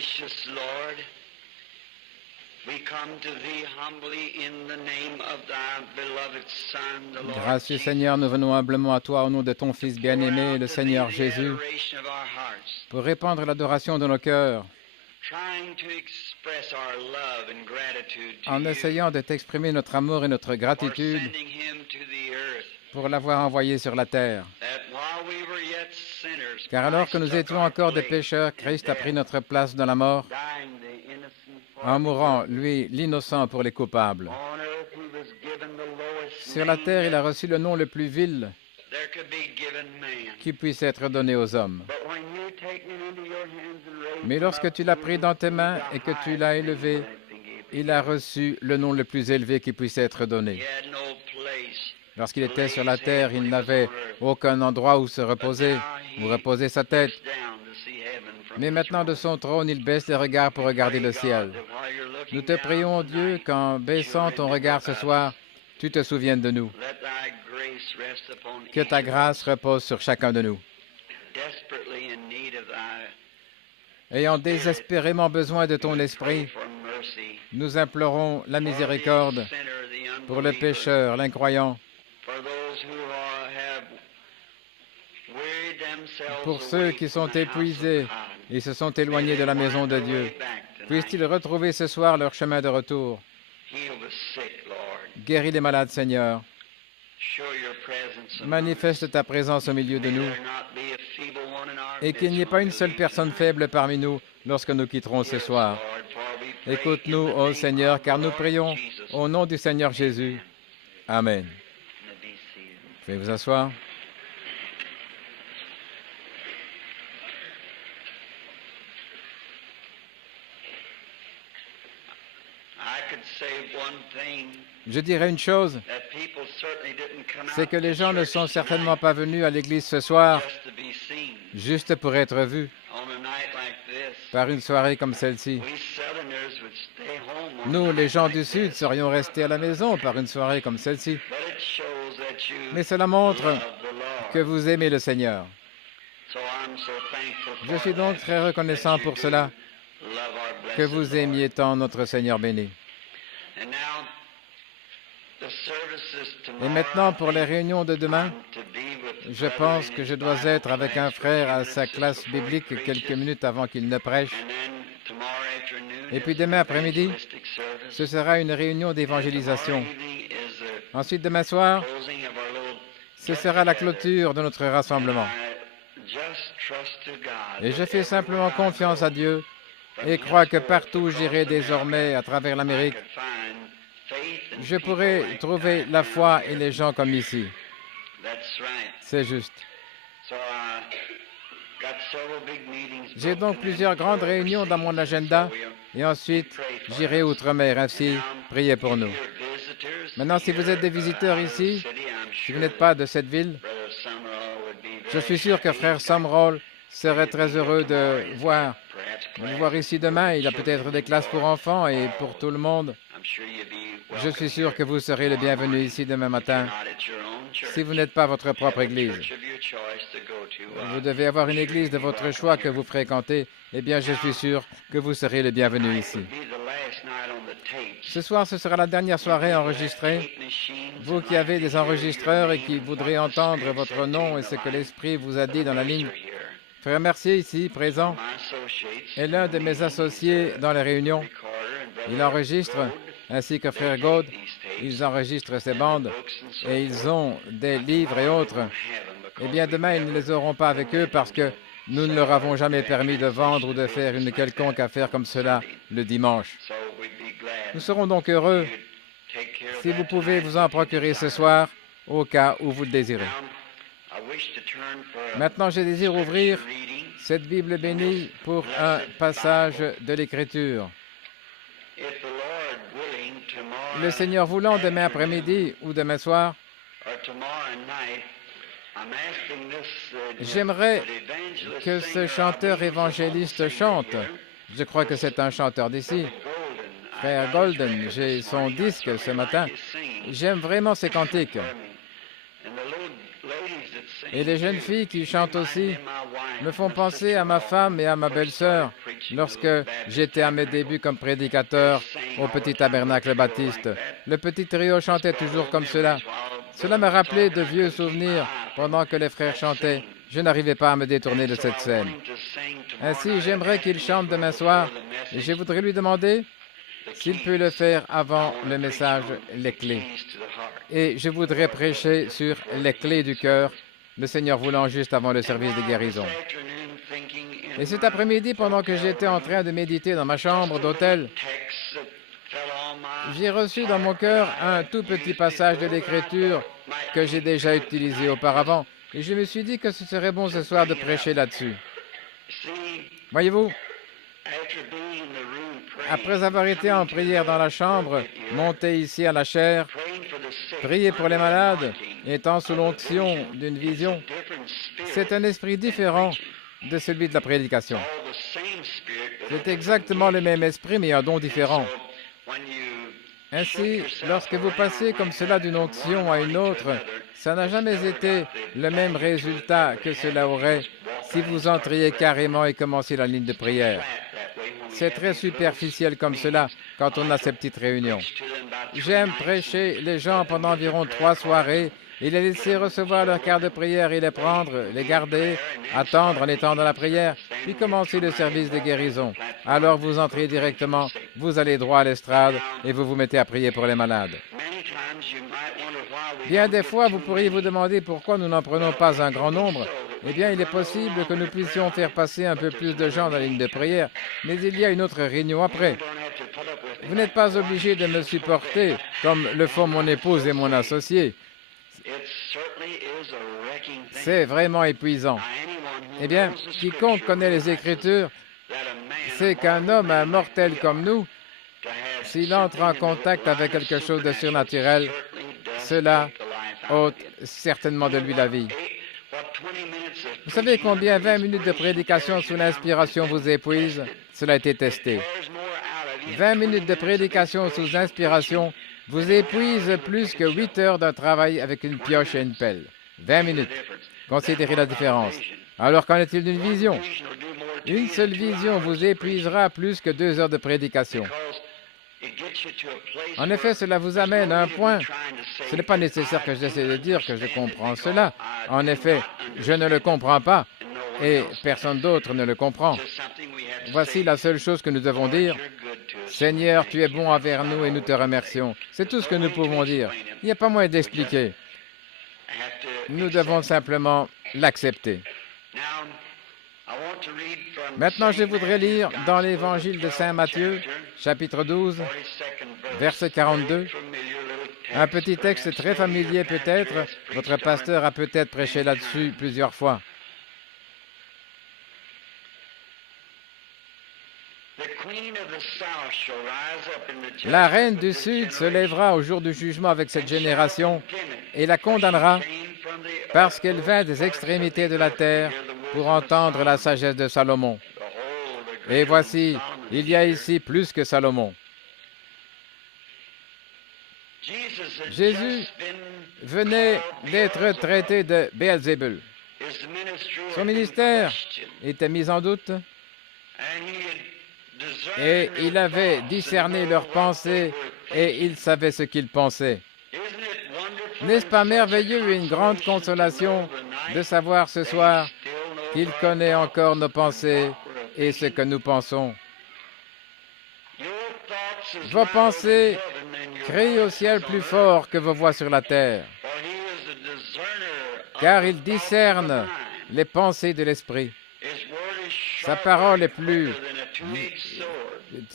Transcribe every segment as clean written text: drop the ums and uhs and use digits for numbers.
gracious Lord, we come to Thee humbly in the name of Thy beloved Son, the Lord Gracieux Jesus. Seigneur, nous venons humblement à toi au nom de ton Fils bien-aimé, le Seigneur Jésus, pour répandre l'adoration de nos cœurs, en essayant de t'exprimer notre amour et notre gratitude pour l'avoir envoyé sur la terre. Car alors que nous étions encore des pécheurs, Christ a pris notre place dans la mort, en mourant, lui, l'innocent pour les coupables. Sur la terre, il a reçu le nom le plus vil qui puisse être donné aux hommes. Mais lorsque tu l'as pris dans tes mains et que tu l'as élevé, il a reçu le nom le plus élevé qui puisse être donné. Lorsqu'il était sur la terre, il n'avait aucun endroit où se reposer, où reposer sa tête. Mais maintenant, de son trône, il baisse les regards pour regarder le ciel. Nous te prions, Dieu, qu'en baissant ton regard ce soir, tu te souviennes de nous. Que ta grâce repose sur chacun de nous. Ayant désespérément besoin de ton esprit, nous implorons la miséricorde pour le pécheur, l'incroyant, pour ceux qui sont épuisés et se sont éloignés de la maison de Dieu. Puissent-ils retrouver ce soir leur chemin de retour? Guéris les malades, Seigneur. Manifeste ta présence au milieu de nous et qu'il n'y ait pas une seule personne faible parmi nous lorsque nous quitterons ce soir. Écoute-nous, ô Seigneur, car nous prions au nom du Seigneur Jésus. Amen. Veuillez vous asseoir. Je dirais une chose, c'est que les gens ne sont certainement pas venus à l'église ce soir juste pour être vus par une soirée comme celle-ci. Nous, les gens du Sud, serions restés à la maison par une soirée comme celle-ci. Mais cela montre que vous aimez le Seigneur. Je suis donc très reconnaissant pour cela, que vous aimiez tant notre Seigneur béni. Et maintenant, pour les réunions de demain, je pense que je dois être avec un frère à sa classe biblique quelques minutes avant qu'il ne prêche. Et puis demain après-midi, ce sera une réunion d'évangélisation. Ensuite, demain soir, ce sera la clôture de notre rassemblement. Et je fais simplement confiance à Dieu et crois que partout où j'irai désormais à travers l'Amérique, je pourrai trouver la foi et les gens comme ici. C'est juste. J'ai donc plusieurs grandes réunions dans mon agenda et ensuite j'irai outre-mer. Ainsi, priez pour nous. Maintenant, si vous êtes des visiteurs ici, si vous n'êtes pas de cette ville, je suis sûr que frère Sumrall serait très heureux de vous voir ici demain. Il y a peut-être des classes pour enfants et pour tout le monde. Je suis sûr que vous serez le bienvenu ici demain matin. Si vous n'êtes pas votre propre église, vous devez avoir une église de votre choix que vous fréquentez. Eh bien, je suis sûr que vous serez le bienvenu ici. Ce soir, ce sera la dernière soirée enregistrée. Vous qui avez des enregistreurs et qui voudrez entendre votre nom et ce que l'Esprit vous a dit dans la ligne, frère Mercier, ici, présent, est l'un de mes associés dans les réunions. Il enregistre, ainsi que frère Gaud, ils enregistrent ces bandes et ils ont des livres et autres. Eh bien, demain, ils ne les auront pas avec eux parce que nous ne leur avons jamais permis de vendre ou de faire une quelconque affaire comme cela le dimanche. Nous serons donc heureux si vous pouvez vous en procurer ce soir au cas où vous le désirez. Maintenant, je désire ouvrir cette Bible bénie pour un passage de l'Écriture. Le Seigneur voulant, demain après-midi ou demain soir, j'aimerais que ce chanteur évangéliste chante. Je crois que c'est un chanteur d'ici. Frère Golden, j'ai son disque ce matin. J'aime vraiment ses cantiques. Et les jeunes filles qui chantent aussi me font penser à ma femme et à ma belle-sœur lorsque j'étais à mes débuts comme prédicateur au petit tabernacle baptiste. Le petit trio chantait toujours comme cela. Cela me rappelait de vieux souvenirs pendant que les frères chantaient. Je n'arrivais pas à me détourner de cette scène. Ainsi, j'aimerais qu'il chante demain soir et je voudrais lui demander s'il peut le faire avant le message Les clés. Et je voudrais prêcher sur les clés du cœur, le Seigneur voulant, juste avant le service de guérison. Et cet après-midi, pendant que j'étais en train de méditer dans ma chambre d'hôtel, j'ai reçu dans mon cœur un tout petit passage de l'Écriture que j'ai déjà utilisé auparavant. Et je me suis dit que ce serait bon ce soir de prêcher là-dessus. Voyez-vous, après avoir été en prière dans la chambre, monté ici à la chaire, prier pour les malades, étant sous l'onction d'une vision, c'est un esprit différent de celui de la prédication. C'est exactement le même esprit, mais un don différent. Ainsi, lorsque vous passez comme cela d'une onction à une autre, ça n'a jamais été le même résultat que cela aurait si vous entriez carrément et commenciez la ligne de prière. C'est très superficiel comme cela quand on a ces petites réunions. J'aime prêcher les gens pendant environ 3 soirées et les laisser recevoir leur quart de prière et les prendre, les garder, attendre en étant dans la prière, puis commencer le service de guérison. Alors vous entrez directement, vous allez droit à l'estrade et vous vous mettez à prier pour les malades. Bien des fois, vous pourriez vous demander pourquoi nous n'en prenons pas un grand nombre. Eh bien, il est possible que nous puissions faire passer un peu plus de gens dans la ligne de prière, mais il y a une autre réunion après. Vous n'êtes pas obligé de me supporter comme le font mon épouse et mon associé. C'est vraiment épuisant. Eh bien, quiconque connaît les Écritures sait qu'un homme, un mortel comme nous, s'il entre en contact avec quelque chose de surnaturel, cela ôte certainement de lui la vie. Vous savez combien 20 minutes de prédication sous l'inspiration vous épuisent? Cela a été testé. 20 minutes de prédication sous inspiration vous épuisent plus que 8 heures d'un travail avec une pioche et une pelle. 20 minutes. Considérez la différence. Alors qu'en est-il d'une vision? Une seule vision vous épuisera plus que 2 heures de prédication. En effet, cela vous amène à un point. Ce n'est pas nécessaire que j'essaie de dire que je comprends cela. En effet, je ne le comprends pas et personne d'autre ne le comprend. Voici la seule chose que nous devons dire. Seigneur, tu es bon envers nous et nous te remercions. C'est tout ce que nous pouvons dire. Il n'y a pas moyen d'expliquer. Nous devons simplement l'accepter. Maintenant, je voudrais lire dans l'Évangile de Saint Matthieu, chapitre 12, verset 42, un petit texte très familier peut-être. Votre pasteur a peut-être prêché là-dessus plusieurs fois. La reine du Sud se lèvera au jour du jugement avec cette génération et la condamnera parce qu'elle vint des extrémités de la terre pour entendre la sagesse de Salomon. Et voici, il y a ici plus que Salomon. Jésus venait d'être traité de Béelzébul. Son ministère était mis en doute et il avait discerné leurs pensées et il savait ce qu'ils pensaient. N'est-ce pas merveilleux et une grande consolation de savoir ce soir qu'il connaît encore nos pensées et ce que nous pensons? Vos pensées crient au ciel plus fort que vos voix sur la terre, car il discerne les pensées de l'esprit. Sa parole est plus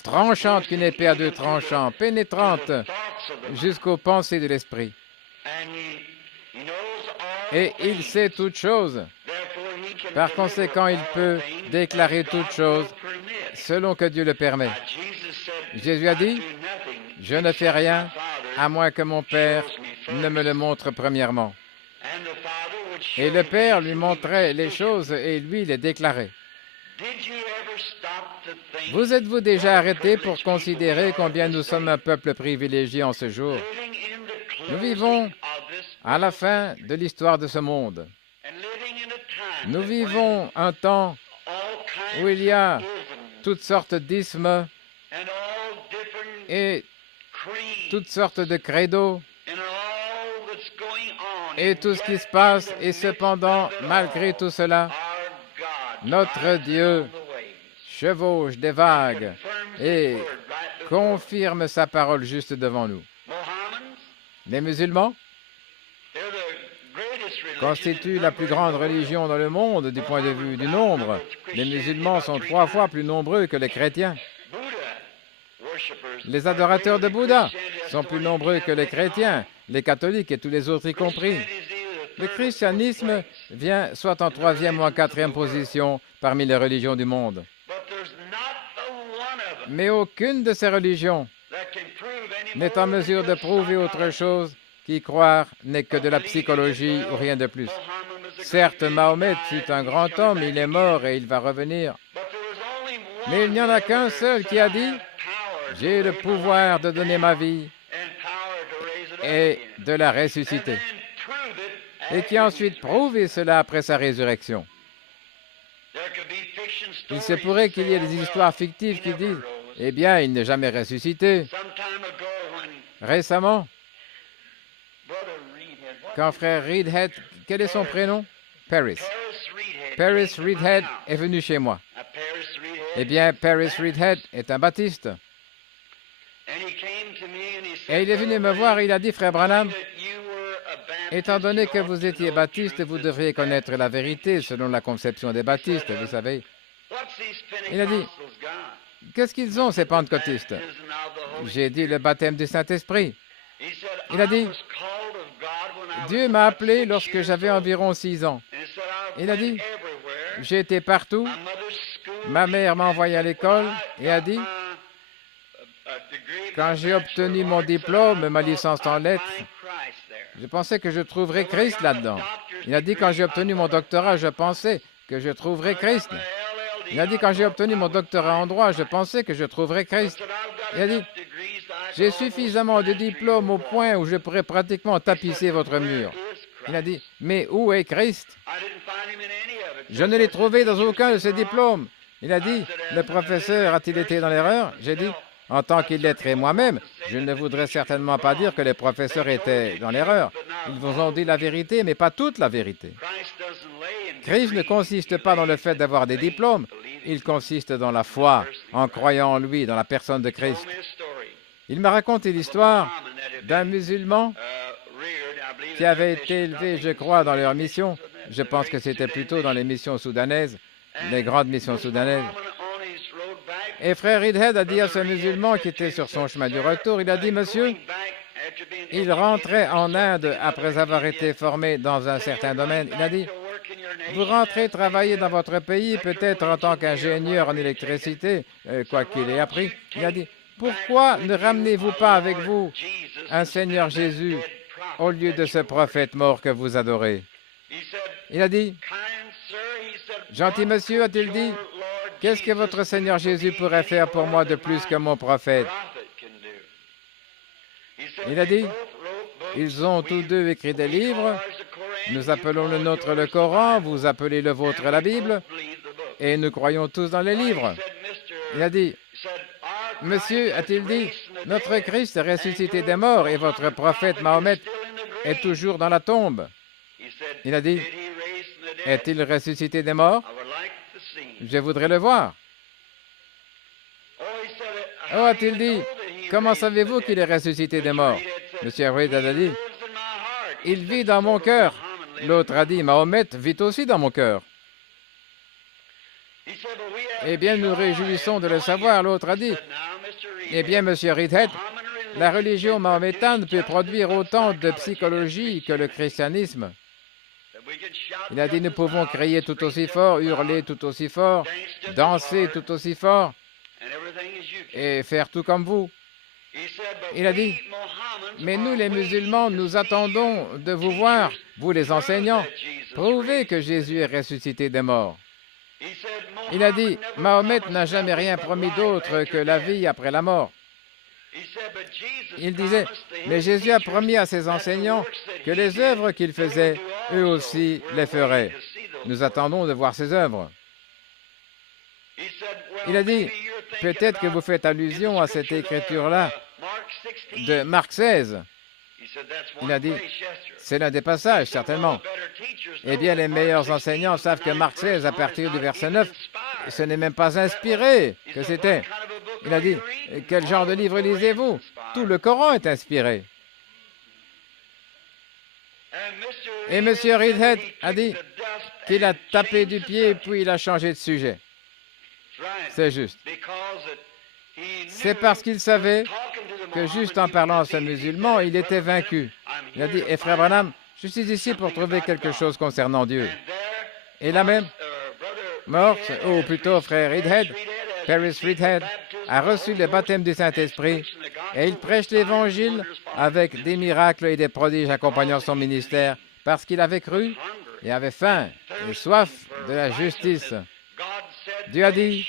tranchante qu'une épée à 2 tranchants, pénétrante jusqu'aux pensées de l'esprit. Et il sait toutes choses. Par conséquent, il peut déclarer toutes choses selon que Dieu le permet. Jésus a dit, « Je ne fais rien à moins que mon Père ne me le montre premièrement. » Et le Père lui montrait les choses et lui les déclarait. Vous êtes-vous déjà arrêté pour considérer combien nous sommes un peuple privilégié en ce jour? Nous vivons à la fin de l'histoire de ce monde. Nous vivons un temps où il y a toutes sortes d'ismes et toutes sortes de credos et tout ce qui se passe. Et cependant, malgré tout cela, notre Dieu chevauche des vagues et confirme sa parole juste devant nous. Les musulmans constituent la plus grande religion dans le monde du point de vue du nombre. Les musulmans sont 3 fois plus nombreux que les chrétiens. Les adorateurs de Bouddha sont plus nombreux que les chrétiens, les catholiques et tous les autres y compris. Le christianisme vient soit en 3e ou en 4e position parmi les religions du monde. Mais aucune de ces religions n'est en mesure de prouver autre chose qu'y croire n'est que de la psychologie ou rien de plus. Certes, Mahomet fut un grand homme, il est mort et il va revenir. Mais il n'y en a qu'un seul qui a dit « J'ai le pouvoir de donner ma vie et de la ressusciter » et qui a ensuite prouvé cela après sa résurrection. Il se pourrait qu'il y ait des histoires fictives qui disent « Eh bien, il n'est jamais ressuscité. » Récemment, quand frère Reedhead, quel est son prénom? Paris. Paris Reedhead est venu chez moi. Eh bien, Paris Reedhead est un baptiste. Et il est venu me voir et il a dit, frère Branham, étant donné que vous étiez baptiste, vous devriez connaître la vérité selon la conception des baptistes, vous savez. Il a dit, qu'est-ce qu'ils ont, ces pentecôtistes? J'ai dit, le baptême du Saint-Esprit. Il a dit, Dieu m'a appelé lorsque j'avais environ 6 ans. Il a dit, j'ai été partout. Ma mère m'a envoyé à l'école et a dit, quand j'ai obtenu mon diplôme, ma licence en lettres, je pensais que je trouverais Christ là-dedans. Il a dit, quand j'ai obtenu mon doctorat, je pensais que je trouverais Christ. Il a dit, quand j'ai obtenu mon doctorat en droit, je pensais que je trouverais Christ. Il a dit, j'ai suffisamment de diplômes au point où je pourrais pratiquement tapisser votre mur. Il a dit, mais où est Christ? Je ne l'ai trouvé dans aucun de ces diplômes. Il a dit, le professeur a-t-il été dans l'erreur? J'ai dit, en tant qu'illettré moi-même, je ne voudrais certainement pas dire que les professeurs étaient dans l'erreur. Ils vous ont dit la vérité, mais pas toute la vérité. Christ ne consiste pas dans le fait d'avoir des diplômes, il consiste dans la foi, en croyant en lui, dans la personne de Christ. Il m'a raconté l'histoire d'un musulman qui avait été élevé, je crois, dans leur mission. Je pense que c'était plutôt dans les missions soudanaises, les grandes missions soudanaises. Et frère Reedhead a dit à ce musulman qui était sur son chemin du retour, il a dit, monsieur, il rentrait en Inde après avoir été formé dans un certain domaine. Il a dit, vous rentrez travailler dans votre pays, peut-être en tant qu'ingénieur en électricité, quoi qu'il ait appris. Il a dit, pourquoi ne ramenez-vous pas avec vous un Seigneur Jésus au lieu de ce prophète mort que vous adorez? Il a dit, gentil monsieur, a-t-il dit, qu'est-ce que votre Seigneur Jésus pourrait faire pour moi de plus que mon prophète? Il a dit, ils ont tous deux écrit des livres, nous appelons le nôtre le Coran, vous appelez le vôtre la Bible, et nous croyons tous dans les livres. Il a dit, monsieur, a-t-il dit, notre Christ est ressuscité des morts et votre prophète Mahomet est toujours dans la tombe. Il a dit, est-il ressuscité des morts? Je voudrais le voir. Oh, a-t-il dit, comment savez-vous qu'il est ressuscité des morts? Monsieur Reedhead a dit, il vit dans mon cœur. L'autre a dit, Mahomet vit aussi dans mon cœur. Eh bien, nous réjouissons de le savoir. L'autre a dit, eh bien, monsieur Reedhead, la religion mahométane peut produire autant de psychologie que le christianisme. Il a dit, nous pouvons crier tout aussi fort, hurler tout aussi fort, danser tout aussi fort et faire tout comme vous. Il a dit, mais nous les musulmans, nous attendons de vous voir, vous les enseignants, prouver que Jésus est ressuscité des morts. Il a dit, Mahomet n'a jamais rien promis d'autre que la vie après la mort. Il disait, mais Jésus a promis à ses enseignants que les œuvres qu'il faisait, eux aussi les feraient. Nous attendons de voir ces œuvres. Il a dit, peut-être que vous faites allusion à cette écriture-là de Marc 16. Il a dit, c'est l'un des passages, certainement. Eh bien, les meilleurs enseignants savent que Marc 16, à partir du verset 9, ce n'est même pas inspiré que c'était. Il a dit, quel genre de livre lisez-vous? Tout le Coran est inspiré. Et M. Reedhead a dit qu'il a tapé du pied puis il a changé de sujet. C'est juste. C'est parce qu'il savait que juste en parlant à ce musulman, il était vaincu. Il a dit, « Eh frère Branham, je suis ici pour trouver quelque chose concernant Dieu. » Et là même, Morse, ou plutôt frère Reedhead, Paris Reedhead, a reçu le baptême du Saint-Esprit et il prêche l'Évangile avec des miracles et des prodiges accompagnant son ministère parce qu'il avait cru et avait faim et soif de la justice. Dieu a dit,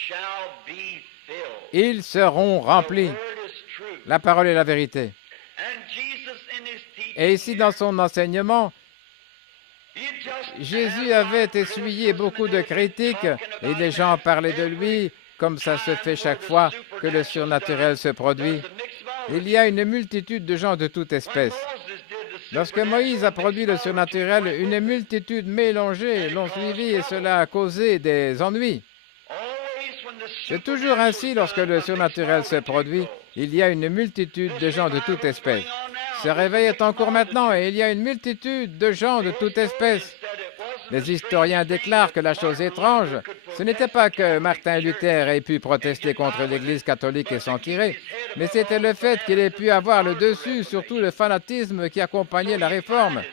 ils seront remplis. La parole est la vérité. Et ici, dans son enseignement, Jésus avait essuyé beaucoup de critiques et les gens parlaient de lui, comme ça se fait chaque fois que le surnaturel se produit. Il y a une multitude de gens de toute espèce. Lorsque Moïse a produit le surnaturel, une multitude mélangée l'ont suivi et cela a causé des ennuis. C'est toujours ainsi lorsque le surnaturel se produit, il y a une multitude de gens de toute espèce. Ce réveil est en cours maintenant et il y a une multitude de gens de toute espèce. Les historiens déclarent que la chose étrange, ce n'était pas que Martin Luther ait pu protester contre l'Église catholique et s'en tirer, mais c'était le fait qu'il ait pu avoir le dessus sur tout le fanatisme qui accompagnait la réforme,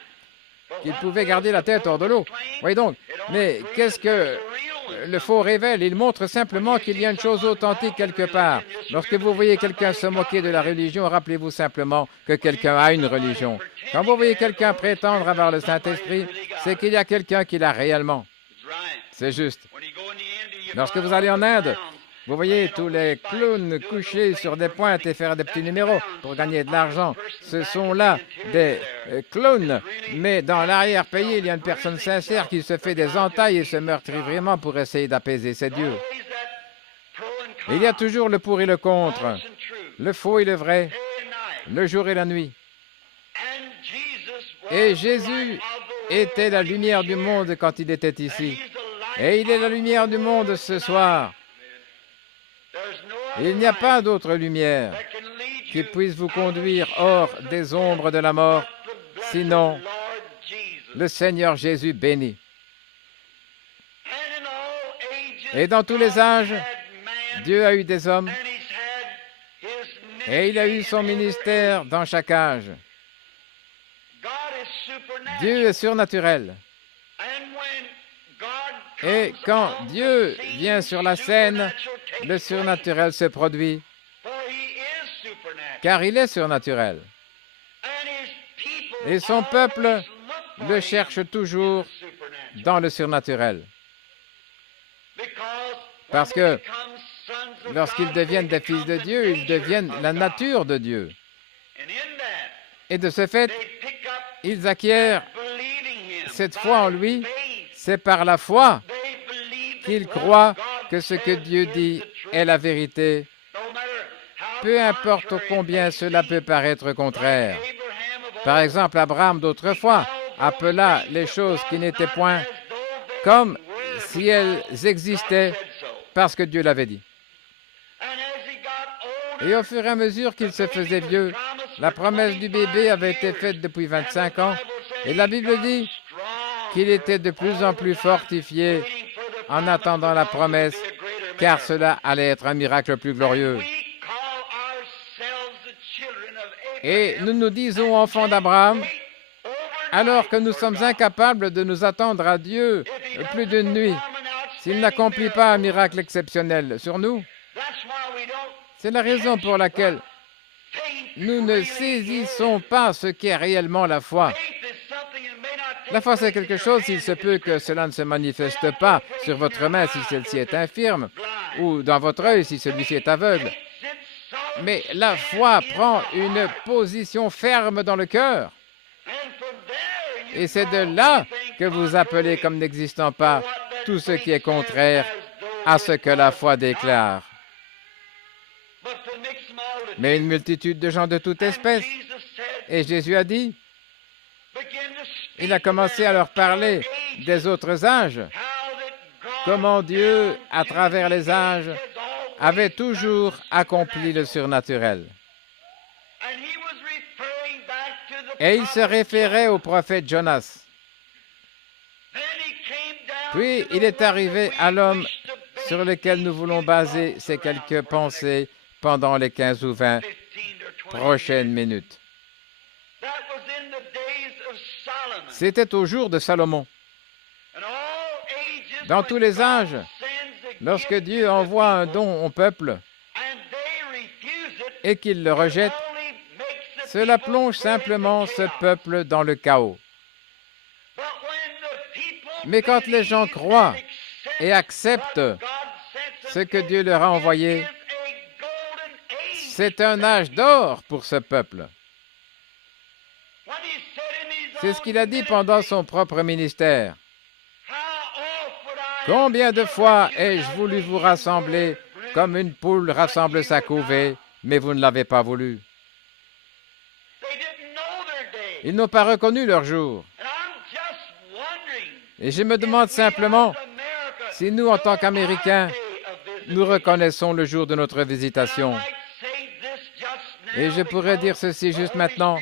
qu'il pouvait garder la tête hors de l'eau. Voyez donc, mais qu'est-ce que le faux révèle? Il montre simplement qu'il y a une chose authentique quelque part. Lorsque vous voyez quelqu'un se moquer de la religion, rappelez-vous simplement que quelqu'un a une religion. Quand vous voyez quelqu'un prétendre avoir le Saint-Esprit, c'est qu'il y a quelqu'un qui l'a réellement. C'est juste. Lorsque vous allez en Inde, vous voyez tous les clowns couchés sur des pointes et faire des petits numéros pour gagner de l'argent. Ce sont là des clowns, mais dans l'arrière-pays, il y a une personne sincère qui se fait des entailles et se meurtrit vraiment pour essayer d'apaiser ses dieux. Il y a toujours le pour et le contre, le faux et le vrai, le jour et la nuit. Et Jésus était la lumière du monde quand il était ici. Et il est la lumière du monde ce soir. Il n'y a pas d'autre lumière qui puisse vous conduire hors des ombres de la mort, sinon le Seigneur Jésus béni. Et dans tous les âges, Dieu a eu des hommes et il a eu son ministère dans chaque âge. Dieu est surnaturel. Et quand Dieu vient sur la scène, le surnaturel se produit, car il est surnaturel. Et son peuple le cherche toujours dans le surnaturel. Parce que lorsqu'ils deviennent des fils de Dieu, ils deviennent la nature de Dieu. Et de ce fait, ils acquièrent cette foi en lui. C'est par la foi qu'ils croient que ce que Dieu dit est la vérité, peu importe combien cela peut paraître contraire. Par exemple, Abraham d'autrefois appela les choses qui n'étaient point comme si elles existaient parce que Dieu l'avait dit. Et au fur et à mesure qu'il se faisait vieux, la promesse du bébé avait été faite depuis 25 ans et la Bible dit qu'il était de plus en plus fortifié en attendant la promesse, car cela allait être un miracle plus glorieux. Et nous nous disons enfants d'Abraham, alors que nous sommes incapables de nous attendre à Dieu plus d'une nuit, s'il n'accomplit pas un miracle exceptionnel sur nous. C'est la raison pour laquelle nous ne saisissons pas ce qu'est réellement la foi. La foi, c'est quelque chose, il se peut que cela ne se manifeste pas sur votre main si celle-ci est infirme, ou dans votre œil si celui-ci est aveugle. Mais la foi prend une position ferme dans le cœur. Et c'est de là que vous appelez comme n'existant pas tout ce qui est contraire à ce que la foi déclare. Mais une multitude de gens de toute espèce. Et Jésus a dit, il a commencé à leur parler des autres âges, comment Dieu, à travers les âges, avait toujours accompli le surnaturel. Et il se référait au prophète Jonas. Puis il est arrivé à l'homme sur lequel nous voulons baser ces quelques pensées pendant les 15 ou 20 prochaines minutes. C'était au jour de Salomon. Dans tous les âges, lorsque Dieu envoie un don au peuple et qu'il le rejette, cela plonge simplement ce peuple dans le chaos. Mais quand les gens croient et acceptent ce que Dieu leur a envoyé, c'est un âge d'or pour ce peuple. C'est ce qu'il a dit pendant son propre ministère. Combien de fois ai-je voulu vous rassembler comme une poule rassemble sa couvée, mais vous ne l'avez pas voulu. Ils n'ont pas reconnu leur jour. Et je me demande simplement si nous, en tant qu'Américains, nous reconnaissons le jour de notre visitation. Et je pourrais dire ceci juste maintenant,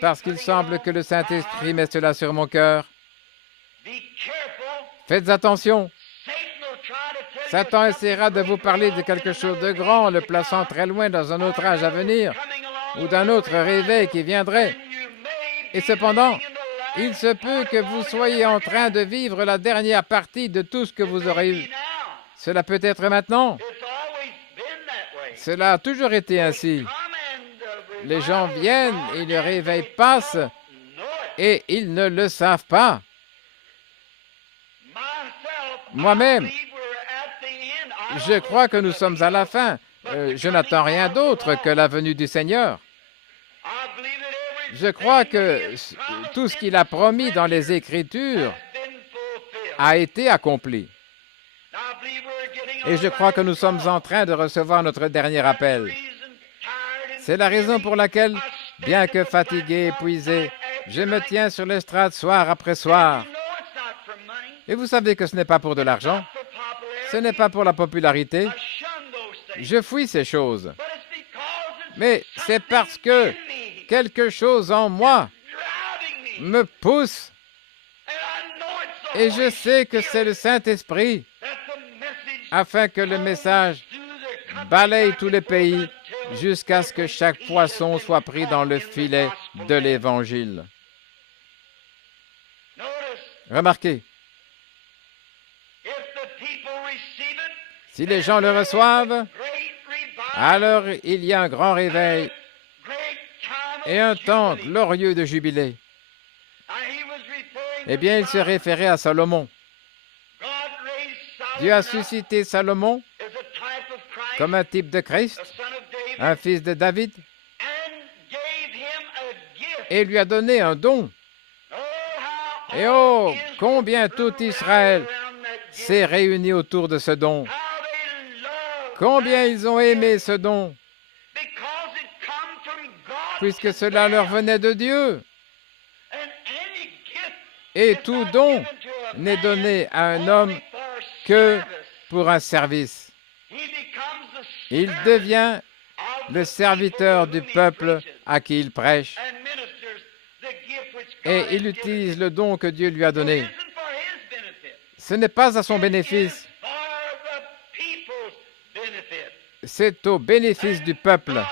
parce qu'il semble que le Saint-Esprit met cela sur mon cœur. Faites attention. Satan essaiera de vous parler de quelque chose de grand, le plaçant très loin dans un autre âge à venir, ou d'un autre réveil qui viendrait. Et cependant, il se peut que vous soyez en train de vivre la dernière partie de tout ce que vous aurez eu. Cela peut être maintenant. Cela a toujours été ainsi. Les gens viennent et le réveil passe et ils ne le savent pas. Moi-même, je crois que nous sommes à la fin. Je n'attends rien d'autre que la venue du Seigneur. Je crois que tout ce qu'il a promis dans les Écritures a été accompli. Et je crois que nous sommes en train de recevoir notre dernier appel. C'est la raison pour laquelle, bien que fatigué, épuisé, je me tiens sur l'estrade soir après soir. Et vous savez que ce n'est pas pour de l'argent, ce n'est pas pour la popularité. Je fuis ces choses. Mais c'est parce que quelque chose en moi me pousse. Et je sais que c'est le Saint-Esprit afin que le message balaye tous les pays jusqu'à ce que chaque poisson soit pris dans le filet de l'Évangile. Remarquez, si les gens le reçoivent, alors il y a un grand réveil et un temps glorieux de jubilé. Eh bien, il se référait à Salomon. Dieu a suscité Salomon comme un type de Christ, un fils de David, et lui a donné un don. Et oh, combien tout Israël s'est réuni autour de ce don. Combien ils ont aimé ce don, puisque cela leur venait de Dieu. Et tout don n'est donné à un homme que pour un service. Il devient le serviteur du peuple à qui il prêche. Et il utilise le don que Dieu lui a donné. Ce n'est pas à son bénéfice. C'est au bénéfice du peuple.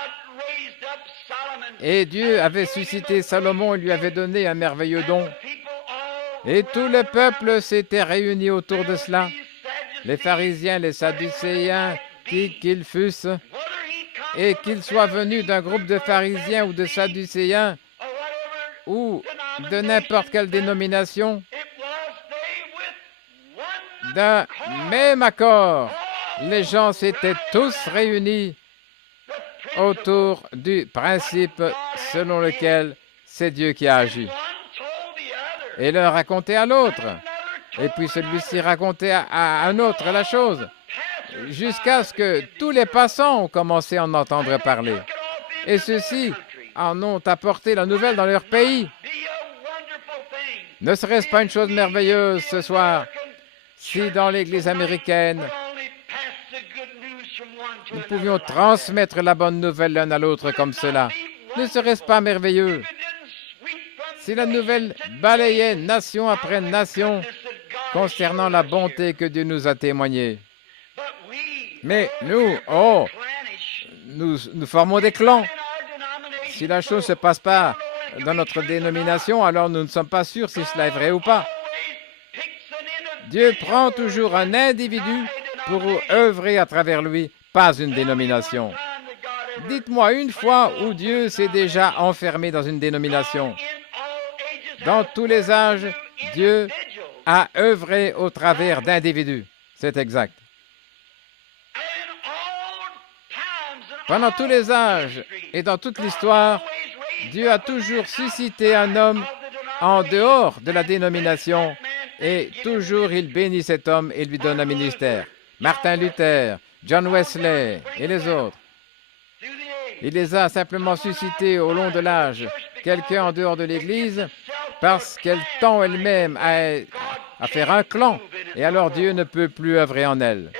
Et Dieu avait suscité Salomon et lui avait donné un merveilleux don. Et tout le peuple s'était réuni autour de cela. Les pharisiens, les sadducéens, qui qu'ils fussent, et qu'ils soient venus d'un groupe de pharisiens ou de sadducéens, ou de n'importe quelle dénomination, d'un même accord, les gens s'étaient tous réunis autour du principe selon lequel c'est Dieu qui a agi. Et l'un racontait à l'autre, et puis celui-ci racontait à un autre la chose. jusqu'à ce que tous les passants ont commencé à en entendre parler. Et ceux-ci en ont apporté la nouvelle dans leur pays. Ne serait-ce pas une chose merveilleuse ce soir si dans l'Église américaine, nous pouvions transmettre la bonne nouvelle l'un à l'autre comme cela? Ne serait-ce pas merveilleux si la nouvelle balayait nation après nation concernant la bonté que Dieu nous a témoignée? Mais nous formons des clans. Si la chose ne se passe pas dans notre dénomination, alors nous ne sommes pas sûrs si cela est vrai ou pas. Dieu prend toujours un individu pour œuvrer à travers lui, pas une dénomination. Dites-moi une fois où Dieu s'est déjà enfermé dans une dénomination. Dans tous les âges, Dieu a œuvré au travers d'individus. C'est exact. Pendant tous les âges et dans toute l'histoire, Dieu a toujours suscité un homme en dehors de la dénomination et toujours il bénit cet homme et lui donne un ministère. Martin Luther, John Wesley et les autres. Il les a simplement suscités au long de l'âge, quelqu'un en dehors de l'Église, parce qu'elle tend elle-même à faire un clan, et alors Dieu ne peut plus œuvrer en elle.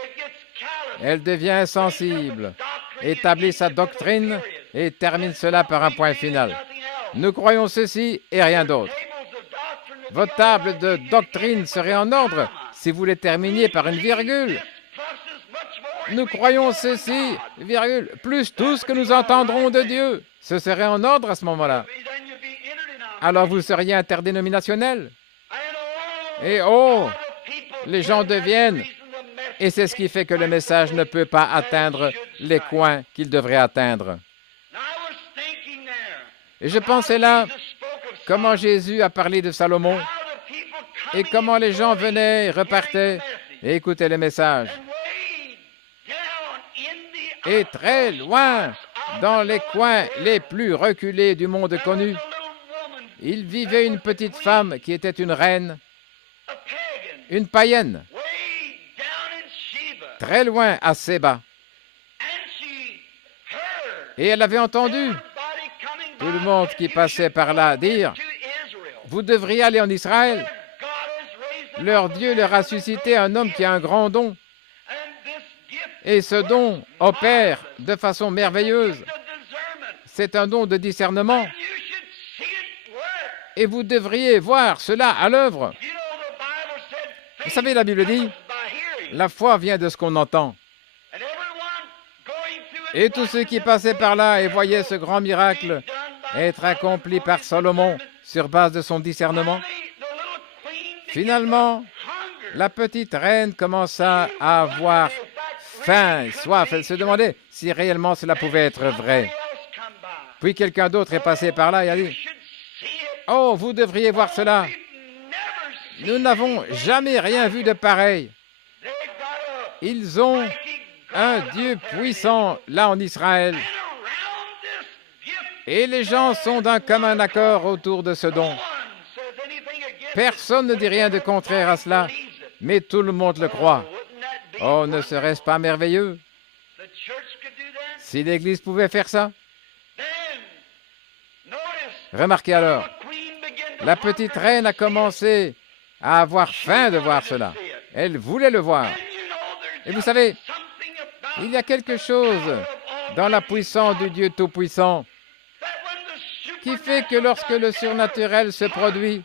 Elle devient insensible, établit sa doctrine et termine cela par un point final. Nous croyons ceci et rien d'autre. Votre table de doctrine serait en ordre si vous les terminiez par une virgule. Nous croyons ceci, virgule, plus tout ce que nous entendrons de Dieu. Ce serait en ordre à ce moment-là. Alors vous seriez interdénominationnel. Et les gens deviennent, et c'est ce qui fait que le message ne peut pas atteindre les coins qu'il devrait atteindre. Et je pensais là comment Jésus a parlé de Salomon et comment les gens venaient, repartaient et écoutaient le message. Et très loin, dans les coins les plus reculés du monde connu, il vivait une petite femme qui était une reine, une païenne, très loin à Séba. Et elle avait entendu tout le monde qui passait par là dire « Vous devriez aller en Israël. Leur Dieu leur a suscité un homme qui a un grand don. Et ce don opère de façon merveilleuse. C'est un don de discernement. Et vous devriez voir cela à l'œuvre. » Vous savez, la Bible dit, la foi vient de ce qu'on entend. Et tous ceux qui passaient par là et voyaient ce grand miracle être accompli par Salomon sur base de son discernement, finalement, la petite reine commença à avoir faim et soif. Elle se demandait si réellement cela pouvait être vrai. Puis quelqu'un d'autre est passé par là et a dit « Oh, vous devriez voir cela. Nous n'avons jamais rien vu de pareil. Ils ont un Dieu puissant là en Israël. Et les gens sont d'un commun accord autour de ce don. Personne ne dit rien de contraire à cela, mais tout le monde le croit. Oh, ne serait-ce pas merveilleux si l'Église pouvait faire ça? Remarquez alors, la petite reine a commencé à avoir faim de voir cela. Elle voulait le voir. Et vous savez, il y a quelque chose dans la puissance du Dieu Tout-Puissant qui fait que lorsque le surnaturel se produit,